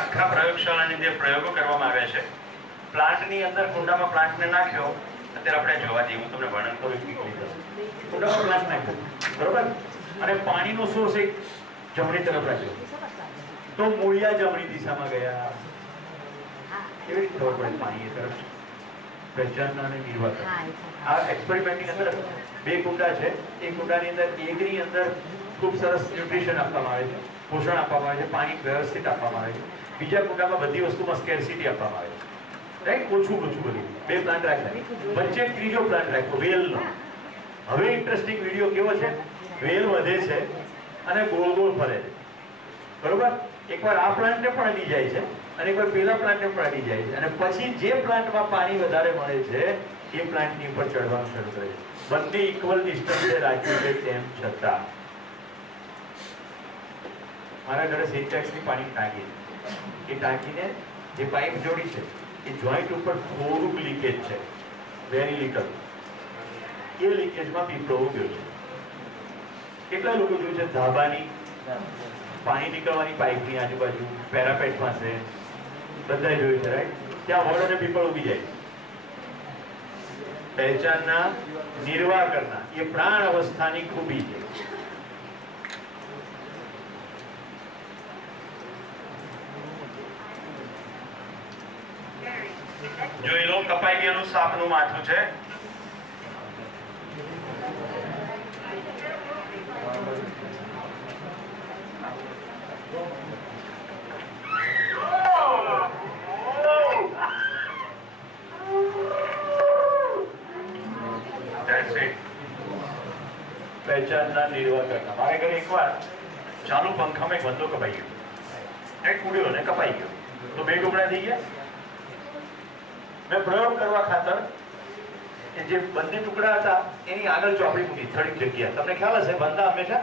આખા પ્રયોગશાળાની જે પ્રયોગો કરવામાં આવ્યા છે, પ્લાન્ટની અંદર કુંડામાં પ્લાન્ટને નાખ્યો. અત્યારે આપણે જોવા જઈએ, હું તમને વર્ણન કરું છું. કુંડામાં પ્લાન્ટ નાખ્યો, બરોબર, અને પાણીનો સોર્સ એક જમણી તરફ રાખ્યો, તો મૂળિયા જમણી દિશામાં ગયા. કેવી રીતે ખબર પડે પાણી એ તરફ? પહેચાન અને નિર્વાહ કર. આ એક્સપેરિમેન્ટની અંદર બે કુંડા છે. એક કુંડાની અંદર એકની અંદર ખૂબ સરસ ન્યુટ્રિશન આપવામાં આવે છે, પોષણ આપવામાં આવે છે, પાણી વ્યવસ્થિત આપવામાં આવે છે. બીજા કુંડામાં બધી વસ્તુમાં સ્કેર્સિટી આપવામાં આવે છે, રાઈટ? ઓછું બધું. બે પ્લાન્ટ રાખ્યા, વચ્ચે ત્રીજો પ્લાન્ટ રાખ્યો વેલનો. હવે ઇન્ટરેસ્ટિંગ વિડીયો કેવો છે? વેલ વધે છે અને ગોળ ગોળ ફરે છે, બરોબર. એકવાર આ પ્લાન્ટને પણ અડી જાય છે અને એકવાર પેલા પ્લાન્ટને પણ અડી જાય છે, અને પછી જે પ્લાન્ટમાં પાણી વધારે મળે છે એ પ્લાન્ટની ઉપર ચડવાનું શરૂ કરે છે. બંને ઇક્વલ ડિસ્ટન્સે રાખ્યું છે, તેમ છતાં મારા ઘરે સિન્ટેક્સની પાણી ટાંકી છે. એ ટાંકીને જે પાઇપ જોડી છે એ જોઈન્ટ ઉપર થોડુંક લીકેજ છે, વેરી લિટલ. એ લીકેજમાં પીપળો ઉગ્યો છે. કેટલા લોકો જોયું છે ધાબાની પાણી નીકળવાની પાઇપની આજુબાજુ, પેરાપેટ પાસે, બધા જોયું છે, રાઈટ? ત્યાં વડ અને પીપળ ઉગી જાય. પહેચાનના નિર્વાહ કરના એ પ્રાણ અવસ્થાની ખૂબી છે. જોઈ લો, કપાઈ ગયેલું સાપનું માથું છે. પહેચાનના નિર્વાહ કરના. મારે ઘરે એકવાર ચાલુ પંખામાં એક બંદો કપાઈ ગયો, એક ઉડ્યો ને કપાઈ ગયો, તો બે ટુકડા થઈ ગયા. મેં પ્રયોગ કરવા ખાતર એ જે બંને ટુકડા હતા એની આગળ ચોપડી મૂકી, થોડીક જગ્યા. તમને ખ્યાલ હશે, બંદા હંમેશા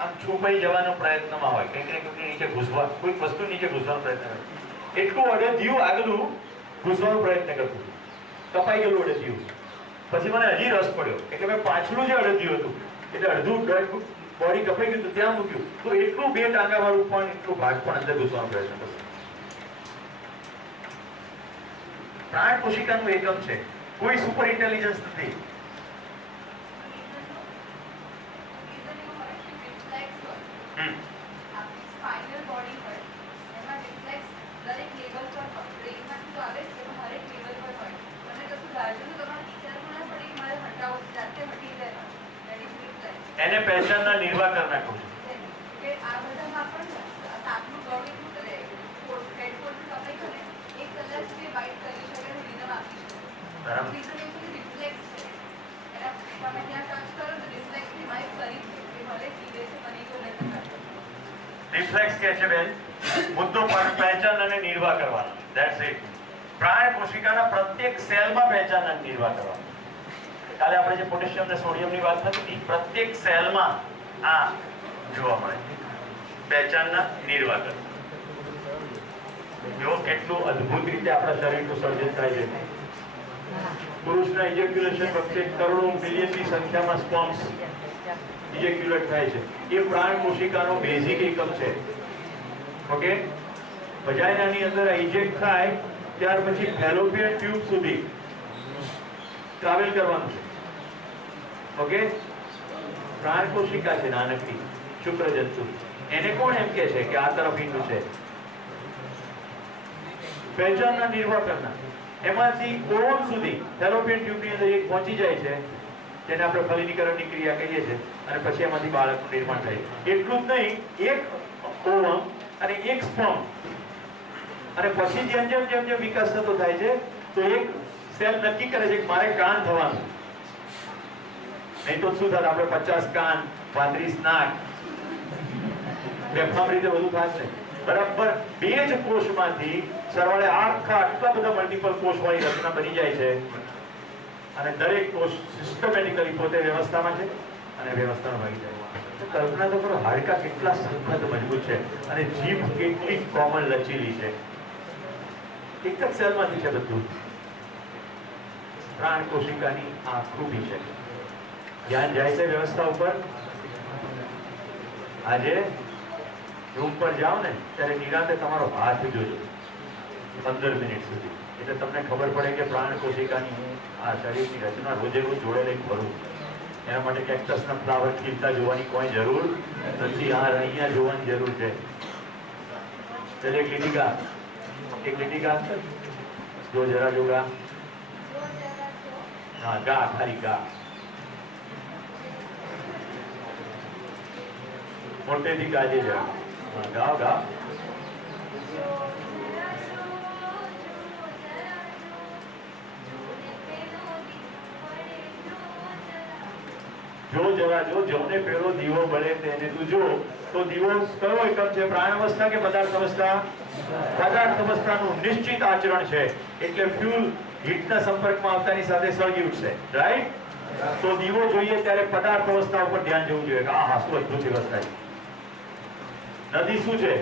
આમ છુપાઈ જવાનો પ્રયત્નમાં હોય, કંઈક ને કંઈક નીચે ઘૂસવા, કોઈક વસ્તુ નીચે ઘૂસવાનો પ્રયત્ન કરે. એટલું અડધ્યું આગલું ઘૂસવાનો પ્રયત્ન કરતું, કપાઈ ગયેલું અડધ્યું. પછી મને હજી રસ પડ્યો, એટલે મેં પાછલું જે અડધ્યું હતું, એટલે અડધું બોડી કપાઈ ગયું ત્યાં મૂક્યું, તો એટલું બે ટાંગા વાળું પણ એટલું ભાગ પણ અંદર ઘૂસવાનો પ્રયત્ન કરતો. પ્રાણ કોશિકાનું એકમ છે, કોઈ સુપર ઇન્ટેલિજન્સ નથી. એને પહેચાનના નિર્વાહ કરી નાખો છો. બરાબર. રિફ્લેક્સ કે છે બેન, મુદ્દો પહેચાન અને નિર્વાહ કરવાનો. That's it. પ્રાણ કોશિકાના પ્રત્યેક સેલમાં પહેચાન અને નિર્વાહ કરવાનો. કાલે આપણે જે પોટેશિયમ અને સોડિયમની વાત થતી હતી, પ્રત્યેક સેલમાં આ જોવા મળે, પહેચાનના નિર્વાહ કરવાનો. જો કેટલું અદ્ભુત રીતે આપણા શરીરનું સર્જન થાય છે. પુરુષના ઇજેક્યુલેશન વખતે કરોડો મિલિયનની સંખ્યામાં સ્પર્મ્સ ઇજેક્યુલેટ થાય છે. એ પ્રાણ કોશિકાનો બેઝિક એકમ છે. ઓકે, વજાઇનાની અંદર ઇજેક્ટ થાય ત્યાર પછી ફેલોપિયન ટ્યુબ સુધી ટ્રાવેલ કરવાનું છે. ઓકે, પ્રાણ કોશિકા છે નાનકડી શુક્રજંતુ. એને કોણ એમ કે છે કે આ તરફ ઈંડું છે? પહેચાનના નિર્વાહ કરનાર. એમાંથી કોણ સુધી ફેલોપિયન ટ્યુબની અંદર એક પહોંચી જાય છે, જેને આપણે ફલિનીકરણની ક્રિયા કહીએ છીએ, અને પછી એમાંથી બાળકનું નિર્માણ થાય. એટલું જ નહીં, એક ઓવમ અને એક સ્પર્મ, અને પછી જેમ જેમ જેમ જેમ વિકાસ થતો થાય છે તો એક સેલ નક્કી કરે છે કે મારે કાન થવાનું. નહીં તો શું થાય, આપણે 50 કાન, 35 નાક, બેફામ રીતે બધું થાય છે. બરાબર બે જ કોષમાંથી સરવાળે આટલા બધા મલ્ટિપલ કોષવાળી રચના બની જાય છે, અને દરેક કોષ સિસ્ટમેટિકલી પોતે વ્યવસ્થામાં છે અને વ્યવસ્થામાં ભાગી જાય. કલ્પના તો કરો, હાડકા કેટલા સખત મજબૂત છે અને જીભ કેટલી કોમલ લચીલી છે. એક જ સેલમાંથી છે બધું. પ્રાણ કોશિકાની આ ખૂબી છે. ધ્યાન જાય છે વ્યવસ્થા ઉપર. આજે રૂમ પર જાઓ ને ત્યારે નિરાંતે તમારો હાથ જોજો 15 મિનિટ સુધી, એટલે તમને ખબર પડે કે પ્રાણ કોશિકાની આ શરીરની રચના રોજે રોજ જોડે લઈને ફરવું. એના માટે કેક્ટસના ફ્લાવર ખીલતા જોવાની કોઈ જરૂર નથી. આ અહીંયા જોવાની જરૂર છે. ચલે એક લીટી ગા જો જરા જો ગા. હા, ગા, ખાલી ગા. મોટેથી ગાજે જરા. હા, ગાઓ ગાઓ. જો જરા જો, જમને પેલો દીવો બળે તેને તું જો. તો દીવો કયો એકમ છે? પ્રાણ અવસ્થા કે પદાર્થ અવસ્થા? પદાર્થ અવસ્થાનું નિશ્ચિત આચરણ છે, એટલે ફ્યુલ હીટના સંપર્કમાં આવતાની સાથે સળગી ઉઠશે. રાઈટ? તો દીવો જોઈએ ત્યારે પદાર્થ અવસ્થા ઉપર ધ્યાન જવું જોઈએ કે આ શું અદ્ભુત અવસ્થા છે. નદી શું છે?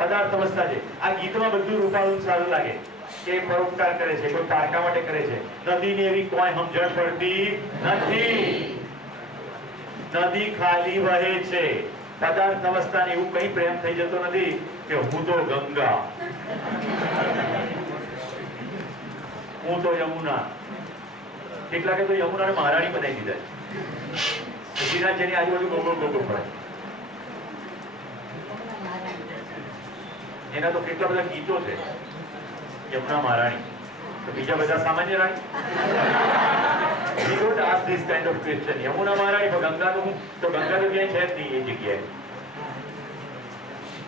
પદાર્થ અવસ્થા છે. આ ગીતમાં બધું રૂપાળું સારું લાગે કે પરોપકાર કરે છે, કોઈ પારકા માટે કરે છે. નદીની એવી કોઈ સમજણ પડતી નથી. નદી ખાલી વહે છે. પદાર્થ અવસ્થાને એવું કઈ પ્રેમ થઈ જતો નથી કે હું તો ગંગા, હું તો યમુના. કેટલાકે તો યમુનાને મહારાણી બનાવી દીધા છે. શ્રીનાથ જેની આજુબાજુ ગોગો ગોગો પડે. એના તો કેટલા બધા ગીતો છે. યમુના મહારાણી, તો બીજા બધા સામાન્ય રાણી. We don't ask this kind of question. Yamuna મહારાણી, ગંગાનું તો ગંગા તો ક્યાંય છે જ નહીં એ જગ્યાએ.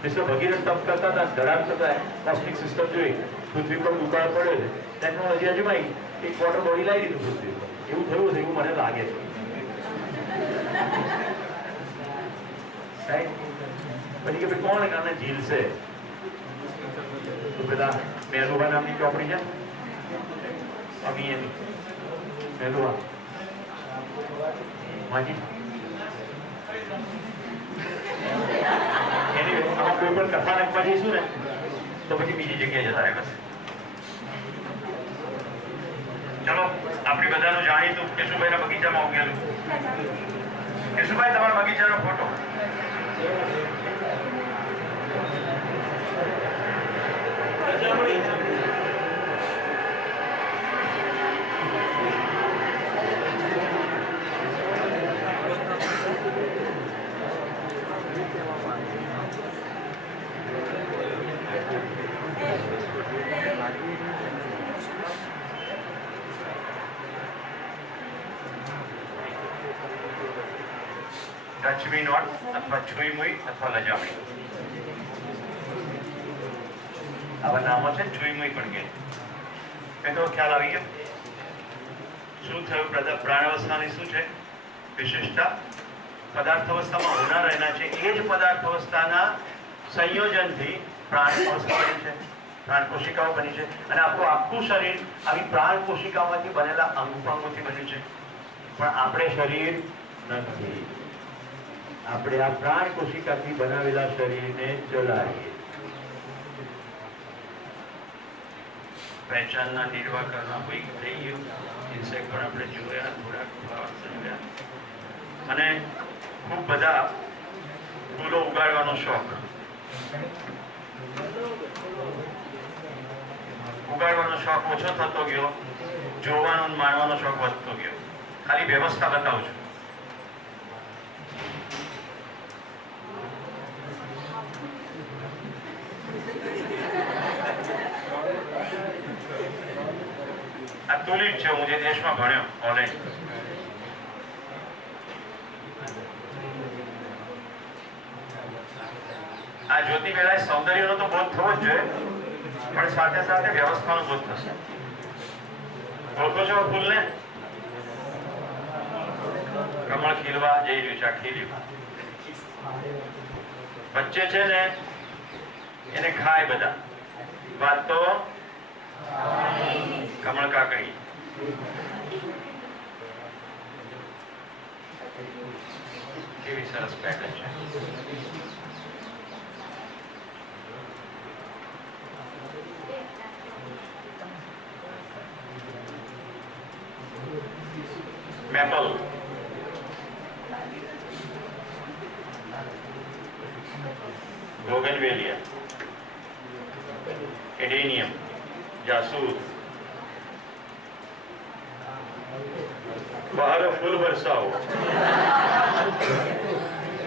વિશ્વ ભગીરથ તપ કરતા હતા, ધરાવતા હતા, કોસ્મિક સિસ્ટમ જોઈ, પૃથ્વી પર દુકાળ પડ્યો છે, ટેકનોલોજી અજમાઈ, એક વોટર બોડી લાવી દીધું પૃથ્વી પર. એવું થયું છે એવું મને લાગે છે. પછી કે કોણ કારણે ઝીલશે? તો પેલા મેલુબા નામની ચોપડી છે, અમીએની મેલુબા માજી, એની આમાં કોઈ પણ કથા લખવા જઈશું ને તો પછી બીજી જગ્યાએ જતા રહે. બસ ચલો, આપણી બધાનું જાણીતું કેશુભાઈના બગીચામાં ઉગેલું. કેશુભાઈ, તમારા બગીચાનો ફોટો. લક્ષ્મી નોટ અથવા છુઈમુઈ અથવા લજામણી, આવા નામો છે. છુઈમુઈ પણ કે એ તો ખ્યાલ આવી ગયો. શું થયું? પ્રાણ અવસ્થાની શું છે વિશેષતા? પદાર્થ અવસ્થામાં હોનાર રહેના છે. એ જ પદાર્થ અવસ્થાના સંયોજનથી પ્રાણ અવસ્થા બની છે, પ્રાણ કોશિકાઓ બની છે અને આપણું આખું શરીર આવી પ્રાણ કોશિકાઓમાંથી બનેલા અંગોથી બન્યું છે. પણ આપણે શરીર નથી. આપણે આ પ્રાણ કોશિકાથી બનાવેલા શરીરને ચલાવીએ. પહેચાનના નિર્વાહ કરવા કોઈ થઈ ગયું ઇન્સેક્ટ પણ આપણે જોયા, થોડાક જોયા અને ખૂબ બધા ફૂલો ઉગાડવાનો શોખ. ઉગાડવાનો શોખ ઓછો થતો ગયો, જોવાનો અને માણવાનો શોખ વધતો ગયો. ખાલી વ્યવસ્થા બતાવું છું. આ તુલિપ છે, હું જે દેશમાં ભણ્યો ઓલેન્ડ. આ જ્યોતિ પહેલા સૌંદર્યનો તો બોધ થવો જ જોઈએ, પણ સાથે સાથે વ્યવસ્થાનો બોધ થશે. ઓળખો છો ફૂલને? કમળ ખીલવા જઈ રહ્યું છે, આ ખીલ્યું. વચ્ચે છે ને એને ખાય બધા. વાત તો કમળ કાકડી. કેવી સરસ પેટર્ન છે. મેપલ, બોગનવેલિયા, એડેનિયમ, જાસૂદ. બહાર ફૂલ વરસાવો.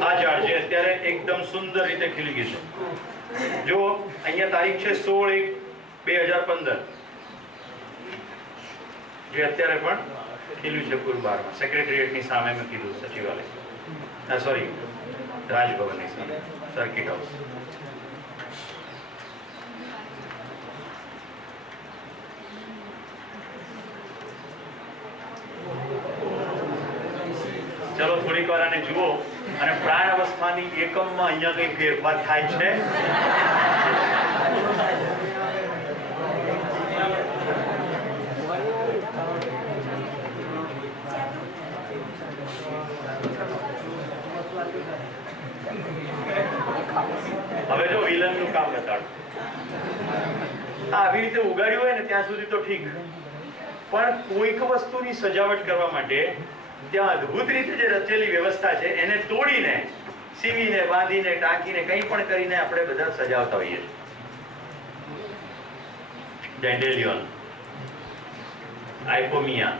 આ ઝાડ છે અત્યારે એકદમ સુંદર રીતે ખીલી ગયું છે. જો અહીંયા તારીખ છે 16/1/2015, જે અત્યારે પણ ખીલ્યું છે પૂર્વબારમાં. સેક્રેટરીએટની સામે મેં કીધું, સચિવાલય, સોરી, રાજભવનની સામે, સર્કિટ હાઉસ. ચલો થોડીક વાર આને જુઓ અને પ્રાણ અવસ્થાની એકમમાં અહીંયા કઈ ફેરફાર થાય છે. હવે જો વિલનનું કામ બતાડું. આવી રીતે ઉગાડ્યું હોય ને ત્યાં સુધી તો ઠીક, પણ કોઈક વસ્તુની સજાવટ કરવા માટે ત્યાં અદ્ભુત રીતે જે રચેલી વ્યવસ્થા છે એને તોડીને, સીવીને, બાંધીને, ટાંકીને, કંઈ પણ કરીને આપણે બધા સજાવતા હોઈએ છીએ. ડેન્ડેલિયન, આઇપોમિયા,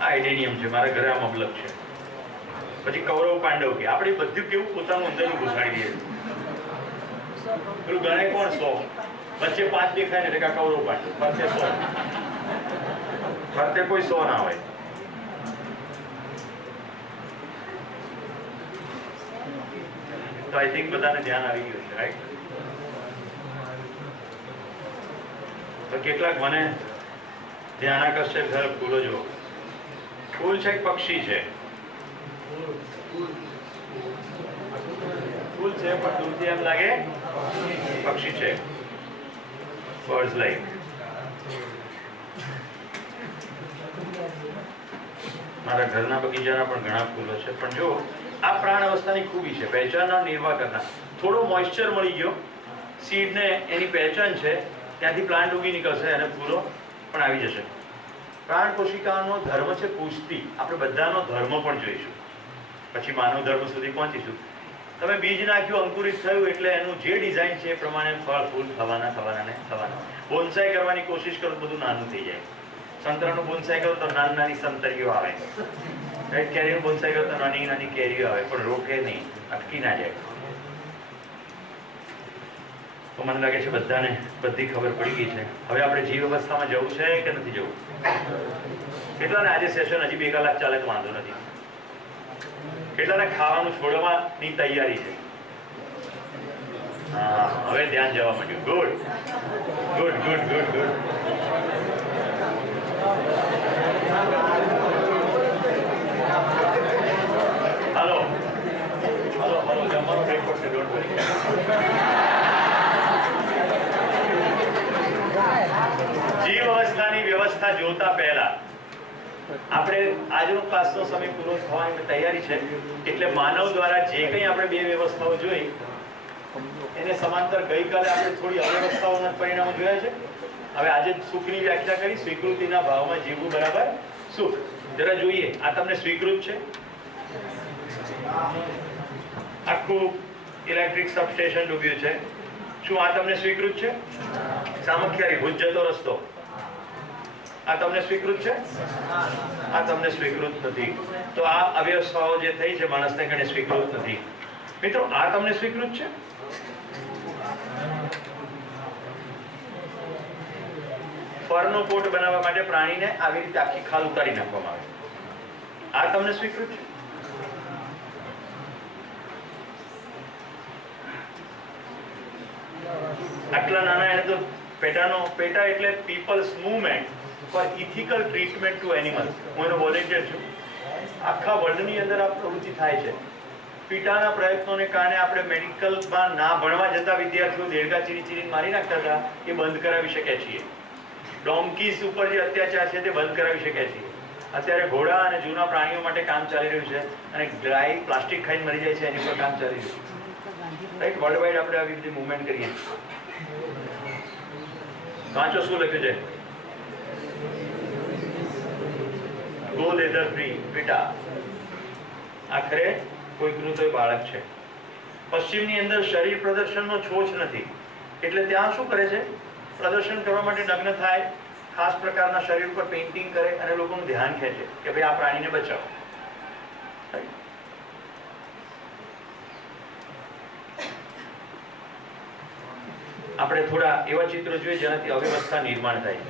આ એડેનિયમ છે. મારા ઘરે આ મબલક છે. પછી કૌરવ પાંડવ કે આપણે બધું કેવું પોતાનું અંદરનું ઘુસાડી દઈએ. પેલું ગણે કોણ 100, વચ્ચે 5 દેખાય ને ટકા કૌરવ પાંડવ, ફરતે 100, ફરતે કોઈ 100 ના હોય. તો આઈ થિંક બધાને ધ્યાન આવી ગયું છે, રાઈટ? તો કેટલાક મને ધ્યાન આકર્ષે ફૂલો જુઓ. ફૂલ છે કે પક્ષી છે? ફૂલ છે પણ દૂરથી એમ લાગે પક્ષી છે. Birds like. મારા ઘરના બગીચાના પણ ઘણા ફૂલો છે. પણ જો આ પ્રાણ અવસ્થાની ખૂબી છે, પહેચાનના નિર્વાહ કરનાર. થોડો મોઇશ્ચર મળી ગયો, સીડને એની પહેચાન છે, ત્યાંથી પ્લાન્ટ ઉગી નીકળશે અને ફૂલો પણ આવી જશે. પ્રાણ કોશિકાનો ધર્મ છે પુષ્ટિ. આપણે બધાનો ધર્મ પણ જોઈશું, પછી માનવ ધર્મ સુધી પહોંચીશું. તમે બીજ નાખ્યું, અંકુરિત થયું એટલે એનું જે ડિઝાઇન છે એ પ્રમાણે ફળ ફૂલ થવાના. બોન્સાઈ કરવાની કોશિશ કરો તો બધું નાનું થઈ જાય. સંતરાનું બોન્સાઈ કરો તો નાની સંતરીઓ આવે, રાઈટ? કેરીનું બોન્સાઈ કરો તો નાની કેરીઓ આવે, પણ રોકે નહીં, અટકી ના જાય. તો મને લાગે છે બધાને બધી ખબર પડી ગઈ છે. હવે આપણે જીવ અવસ્થામાં જવું છે કે નથી જવું? કેટલાને આજે સેશન હજી 2 કલાક ચાલે તો વાંધો નથી. કેટલાને ખાવાનું છોડવાની તૈયારી છે? હા, હવે ધ્યાન જવા માંડ્યું. Good good good good good. અવ્યવસ્થા જોતા પહેલા આપણે આજનો ક્લાસનો સમય પૂરો થવાની તૈયારી છે, એટલે માનવ દ્વારા જે કંઈ આપણે બે વ્યવસ્થાઓ જોઈ એને સમાંતર ગઈકાલે આપણે થોડી અવ્યવસ્થાઓના પરિણામો જોયા છે. હવે આજે સુખની વ્યાખ્યા કરી, સ્વીકૃતિના ભાવમાં જીવવું બરાબર સુખ. જરા જોઈએ, આ તમને સ્વીકૃત છે? આખું ઇલેક્ટ્રિક સબસ્ટેશન ડૂબ્યું છે. શું આ તમને સ્વીકૃત છે? સામખ્યારી ભુજ જતો રસ્તો, આ તમને સ્વીકૃત છે? આ તમને સ્વીકૃત નથી. તો આ અવ્યવસ્થાઓ જે થઈ છે માણસને કણે સ્વીકૃત નથી. મિત્રો, આ તમને સ્વીકૃત છે? ફરનો કોટ બનાવવા માટે પ્રાણીને આવી રીતે આખી ખાલ ઉતારી નાખવામાં આવે, આ તમને સ્વીકૃત છે? આટલા નાના એને તો પેટા એટલે people's movement for ethical treatment to animals. હું એનો વોલેન્ટિયર છું. આખા વર્લ્ડની અંદર આ પ્રવૃત્તિ થાય છે. પીટાના પ્રયત્નોને કારણે આપણે મેડિકલમાં ના ભણવા જતા વિદ્યાર્થીઓ દેડકા ચીરી મારી નાખતા હતા, એ બંધ કરાવી શક્યા છીએ. ડોન્કીઝ ઉપર જે અત્યાચાર છે તે બંધ કરાવી શક્યા છીએ. અત્યારે ઘોડા અને જૂના પ્રાણીઓ માટે કામ ચાલી રહ્યું છે, અને ગાય પ્લાસ્ટિક ખાઈને મરી જાય છે એની પર કામ ચાલી રહ્યું છે. રાઈટ, વર્લ્ડ વાઇડ આપણે આવી રીતે મૂવમેન્ટ કરીએ. વાંચો શું લખ્યું છે? Go leather free PETA. આખરે કોઈકનું તો બાળક છે. પશ્ચિમની અંદર શરીર પ્રદર્શનનો છોછ નથી, એટલે ત્યાં શું કરે છે? પ્રદર્શન કરવા માટે નગ્ન થાય, ખાસ પ્રકારના શરીર ઉપર પેઇન્ટિંગ કરે અને લોકોનું ધ્યાન ખેંચે કે ભાઈ આ પ્રાણીને બચાવો. આપણે થોડા એવા ચિત્રો જોઈએ જેનાથી અવ્યવસ્થા નિર્માણ થાય.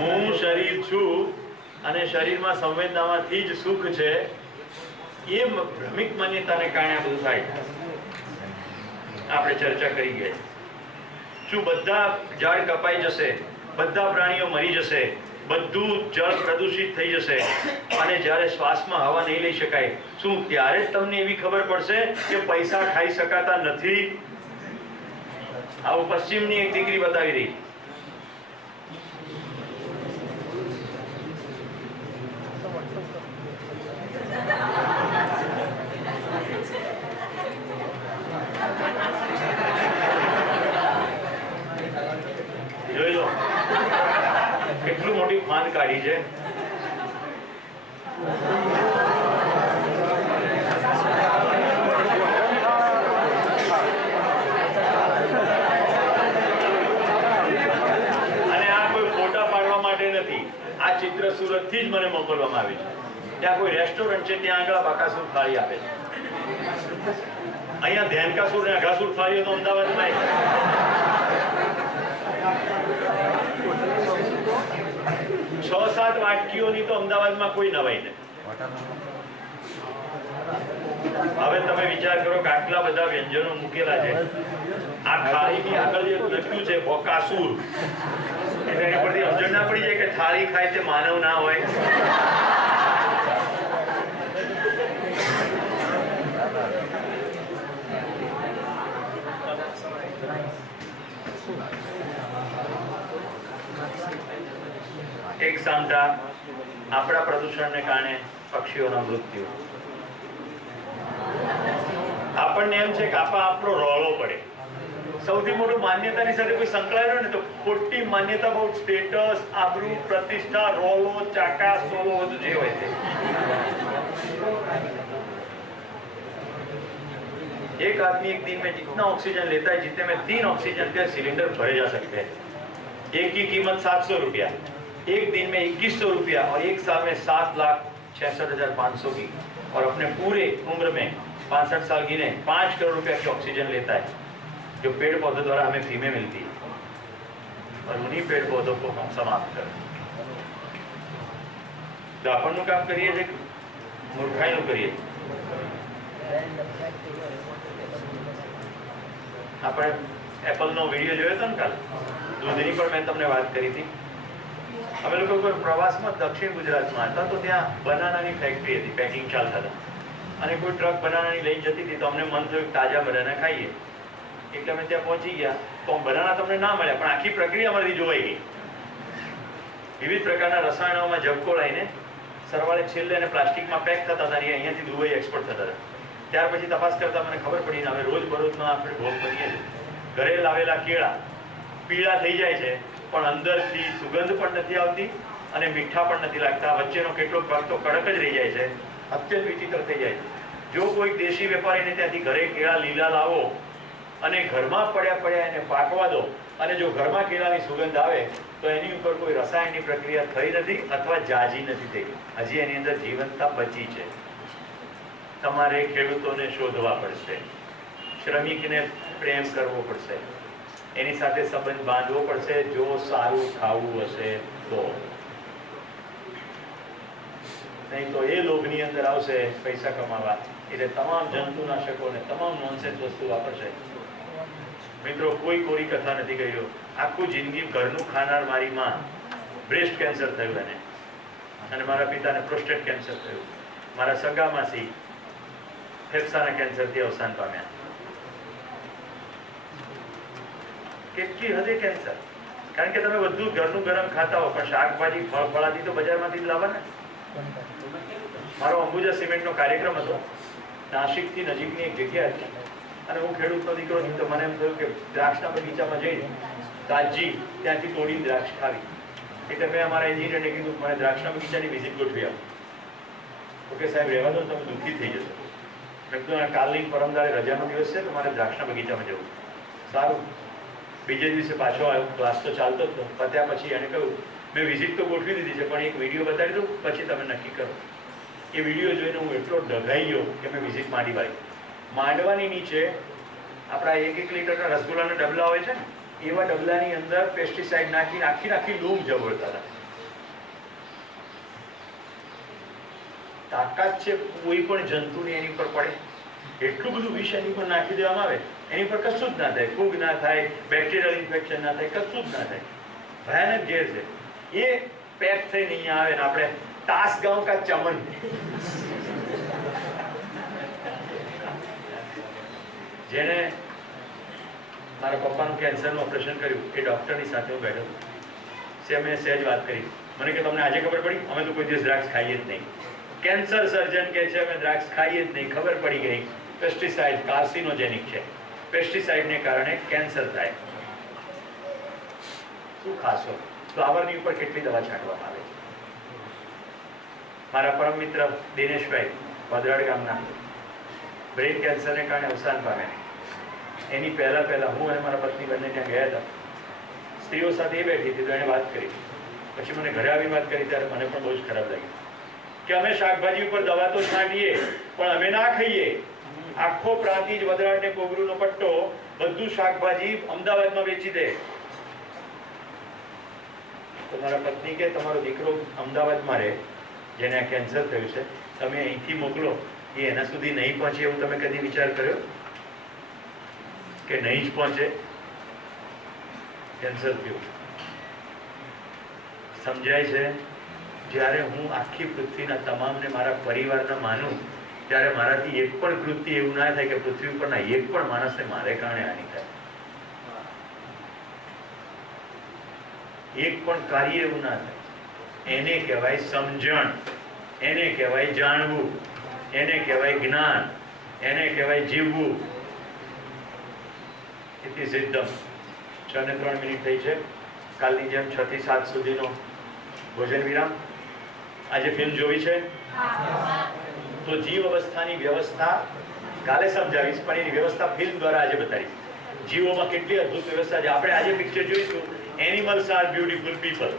હું શરીર છું અને શરીરમાં સંવેદનામાંથી જ સુખ છે, એ ભ્રમિક માન્યતાને કારણે બધું થાય. આપણે ચર્ચા કરી ગયા. શું બધા ઝાડ કપાઈ જશે, બધા પ્રાણીઓ મરી જશે, બધું જળ પ્રદૂષિત થઈ જશે અને જ્યારે શ્વાસમાં હવા નહીં લઈ શકાય, શું ત્યારે જ તમને એવી ખબર પડશે કે પૈસા ખાઈ શકાતા નથી? આવું પશ્ચિમની એક દીકરી બતાવી રહી. જોઈ લો કેટલું મોટી ફાંદ કાઢી છે. અને આ કોઈ ફોટા પાડવા માટે નથી, આ ચિત્ર સુરત થી જ મને મોકલવામાં આવે છે. ત્યાં કોઈ રેસ્ટોરન્ટ છે, ત્યાં આગળ બકાસુર થાળી આપે છે. અહીંયા ધ્યાનકાસુર ને અઘાસુર થાળીઓ તો અમદાવાદમાં 6-7 વાટકીઓની તો અમદાવાદમાં કોઈ નવાઈ નથી. હવે તમે વિચાર કરો કે આટલા બધા વ્યંજનો મૂકેલા છે, આ થાળીની આગળ જે લખ્યું છે બકાસુર, એટલે એની પરથી સમજણ ના પડી જાય કે થાળી ખાય તે માનવ ના હોય. એક સામટા આપણા પ્રદૂષણને કારણે પક્ષીઓના મૃત્યુ. આપણને એમ છે કે આપણો રોલો પડે. સૌથી મોટું માન્યતાની સાથે કોઈ સંકળાયેલો ને તો ખોટી માન્યતા, બહુ સ્ટેટસ, આબરૂ, પ્રતિષ્ઠા, રોલો, ચાકા, સોલો બધું જે હોય તે. एक आदमी एक दिन में जितना ऑक्सीजन लेता है, जितने में 3 ऑक्सीजन के सिलेंडर भरे जा सकते हैं. एक की कीमत 700 रुपया, एक दिन में 2100 रुपया और एक साल में 7,66,500 की, और अपने पूरे उम्र में 65 साल गिने 5 करोड़ रुपया की ऑक्सीजन लेता है, जो पेड़ पौधों द्वारा हमें फ्री में मिलती है. और उन्हीं पेड़ पौधों को हम समाप्त करें तो अपन काम करिए छे, मूर्खाई करिए. આપણે એપલનો વિડીયો જોયો હતો ને કાલ, દૂધની પણ મેં તમને વાત કરી હતી. અમે લોકો કોઈ પ્રવાસમાં દક્ષિણ ગુજરાતમાં હતા તો ત્યાં બનાનાની ફેક્ટરી હતી, પેકિંગ ચાલતા હતા. અને કોઈ ટ્રક બનાનાની લઈ જતી હતી તો અમને મન થયું તાજા બનાના ખાઈએ, એટલે અમે ત્યાં પહોંચી ગયા. તો બનાના તમને ના મળ્યા, પણ આખી પ્રક્રિયા અમારી જોવાઈ ગઈ. વિવિધ પ્રકારના રસાયણોમાં ઝબકોળાઈને સરવાળે છેલ્લે અને પ્લાસ્ટિકમાં પેક થતા હતા અને અહીંયાથી દુબઈ એક્સપોર્ટ થતા હતા. ત્યાર પછી તપાસ કરતા મને ખબર પડી ને હવે રોજબરોજનો આપણે ભોગ કરીએ છીએ. ઘરે લાવેલા કેળા પીળા થઈ જાય છે, પણ અંદરથી સુગંધ પણ નથી આવતી અને મીઠા પણ નથી લાગતા. વચ્ચેનો કેટલોક ભાગ તો કડક જ રહી જાય છે, અત્યંત વિચિત્ર થઈ જાય છે. જો કોઈ દેશી વેપારીને ત્યાંથી ઘરે કેળા લીલા લાવો અને ઘરમાં પડ્યા એને પાકવા દો, અને જો ઘરમાં કેળાની સુગંધ આવે તો એની ઉપર કોઈ રસાયણની પ્રક્રિયા થઈ નથી અથવા જાજી નથી થઈ, હજી એની અંદર જીવંતતા બચી છે. તમારે ખેડૂતોને શોધવા પડશે, શ્રમિકને પ્રેમ કરવો પડશે, એની સાથે સંબંધ બાંધવો પડશે. જો સારું ખાવું હશે તો, નહીં તો એ લોભની અંદર આવશે પૈસા કમાવા, એટલે તમામ જંતુનાશકો ને તમામ નોનસેન્સ વસ્તુ વાપરશે. મિત્રો, કોઈ કોરી કથા નથી કહ્યો. આખું જિંદગી ઘરનું ખાનાર મારી માં, બ્રેસ્ટ કેન્સર થયું એને, અને મારા પિતાને પ્રોસ્ટેટ કેન્સર થયું. મારા સગા માસી ફેફસાના કેન્સરથી અવસાન પામ્યા. કેટલી હદે કેન્સર, કારણ કે તમે બધું ઘરનું ગરમ ખાતા હો, પણ શાકભાજી ફળફળાદી તો બજારમાંથી જ લાવવાના. મારો અંબુજા સિમેન્ટનો કાર્યક્રમ હતો, નાસિકથી નજીકની એક જગ્યા હતી, અને હું ખેડૂતનો દીકરો છું, તો મને એમ થયું કે દ્રાક્ષના બગીચામાં જઈને તાજી ત્યાંથી તોડી દ્રાક્ષ ખાવી. એટલે મેં અમારા એન્જિનિયરને કીધું મને દ્રાક્ષના બગીચાની વિઝિટ ગોઠવી આપો. ઓકે સાહેબ, રહેવા દો, તમે દુઃખી થઈ જશો. મેં કીધું કાલની પરમદારે રજાનો દિવસ છે તો મારે દ્રાક્ષના બગીચામાં જવું. સારું. બીજે દિવસે પાછો આવ્યો, ક્લાસ તો ચાલતો જ હતો. પત્યા પછી એને કહ્યું મેં વિઝિટ તો ગોઠવી દીધી છે, પણ એક વિડીયો બતાવી દઉં, પછી તમે નક્કી કરો. એ વિડીયો જોઈને હું એટલો ડઘાઈ ગયો કે મેં વિઝિટ માંડી વાળી. માંડવાની નીચે આપણા 1 લીટરના રસગુલ્લાના ડબલા હોય છે ને, એવા ડબલાની અંદર પેસ્ટિસાઇડ નાખીને આખી લૂમ જબોળતા હતા. તાકાત છે કોઈ પણ જંતુની એની પર પડે, એટલું બધું વિષ એની પર નાખી દેવામાં આવે, એની પર કશું જ ના થાય, ફૂગ ના થાય, બેક્ટેરિયલ ઇન્ફેક્શન ના થાય, કશું જ ના થાય. ભયાનક ઝેર છે એ. પેક થઈને અહીંયા આવે ને આપણે તાસ ગાંવ કા ચમન. જેને મારા પપ્પાનું કેન્સરનું ઓપરેશન કર્યું એ ડૉક્ટરની સાથે હું બેઠો છે. મેં સહેજ વાત કરી, મને કે તમને આજે ખબર પડી? અમે તો કોઈ દિવસ દ્રાક્ષ ખાઈએ જ નહીં. કેન્સર સર્જન કહે છે અમે દ્રાક્ષ ખાઈએ જ નહીં. ખબર પડી ગઈ પેસ્ટિસાઇડ કાર્સિનોજેનિક છે, પેસ્ટિસાઇડને કારણે કેન્સર થાય. શું ખાશો? ફ્લાવરની ઉપર કેટલી દવા છાંટવામાં આવે છે. મારા પરમ મિત્ર દિનેશભાઈ ભદ્રાડ ગામના બ્રેન કેન્સરને કારણે અવસાન પામ્યા. એની પહેલા હું અને મારા પત્ની બંને ત્યાં ગયા હતા. સ્ત્રીઓ સાથે એ બેઠી હતી તો એને વાત કરી. પછી મને ઘરે આવી વાત કરી ત્યારે મને પણ બહુ જ ખરાબ લાગી કે અમે શાકભાજી ઉપર દવા તો છાંટીએ પણ અમે ના ખાઈએ. આખો પ્રાંતિજ, વદરાડ ને કોગરુનો પટ્ટો બધું શાકભાજી અમદાવાદમાં વેચી દે. તો મારા પત્ની કે તમારો દીકરો અમદાવાદમાં રહે, જેને આ કેન્સર થયું છે, તમે અહીંથી મોકલો, એ એના સુધી નહીં પહોંચે એવું તમે કદી વિચાર કર્યો કે નહીં જ પહોંચે? કેન્સર થયું. સમજાય છે? જ્યારે હું આખી પૃથ્વીના તમામને મારા પરિવારના માનું ત્યારે મારાથી એક પણ કૃત્ય એવું ના થાય કે પૃથ્વી ઉપરના એક પણ માણસને મારે કારણે હાનિ થાય. એક પણ કાર્ય એવું ના થાય. એને કહેવાય સમજણ, એને કહેવાય જાણવું, એને કહેવાય જ્ઞાન, એને કહેવાય જીવવું. ઇટ ઇઝ એકદમ 6 ને 3 મિનિટ થઈ છે. કાલની જેમ 6 થી 7 સુધીનો ભોજન વિરામ. આજે ફિલ્મ જોવી છે તો જીવ અવસ્થાની વ્યવસ્થા કાલે સમજાવીશ, પણ એની વ્યવસ્થા ફિલ્મ દ્વારા આજે બતાવીશ. જીવોમાં કેટલી અદ્ભુત વ્યવસ્થા છે. આપણે આજે પિક્ચર જોઈશું animals are beautiful people.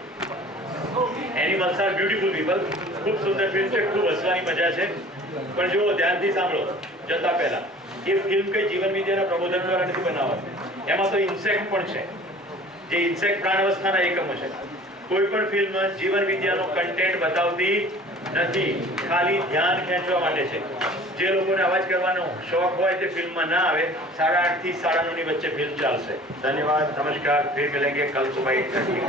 Animals are beautiful people. ખૂબ સુંદર ફિલ્મ છે, ખૂબ હસવાની મજા છે. પણ જુઓ, ધ્યાનથી સાંભળો જતા પહેલા. એ ફિલ્મ કઈ જીવન વિદ્યાના પ્રબોધન દ્વારા નથી બનાવવાની. એમાં તો ઇન્સેક્ટ પણ છે, જે ઇન્સેક્ટ પ્રાણ અવસ્થાના એકમો છે. કોઈ પણ ફિલ્મ જીવન વિદ્યાનો કન્ટેન્ટ બતાવતી નથી, ખાલી ધ્યાન ખેંચવા માટે છે. જે લોકોને અવાજ કરવાનો શોખ હોય તે ફિલ્મમાં ના આવે. 8:30 થી 9:30 ની વચ્ચે ફિલ્મ ચાલશે. ધન્યવાદ, નમસ્કાર. ફિર મિલેંગે કલ સુબહ 1 बजे.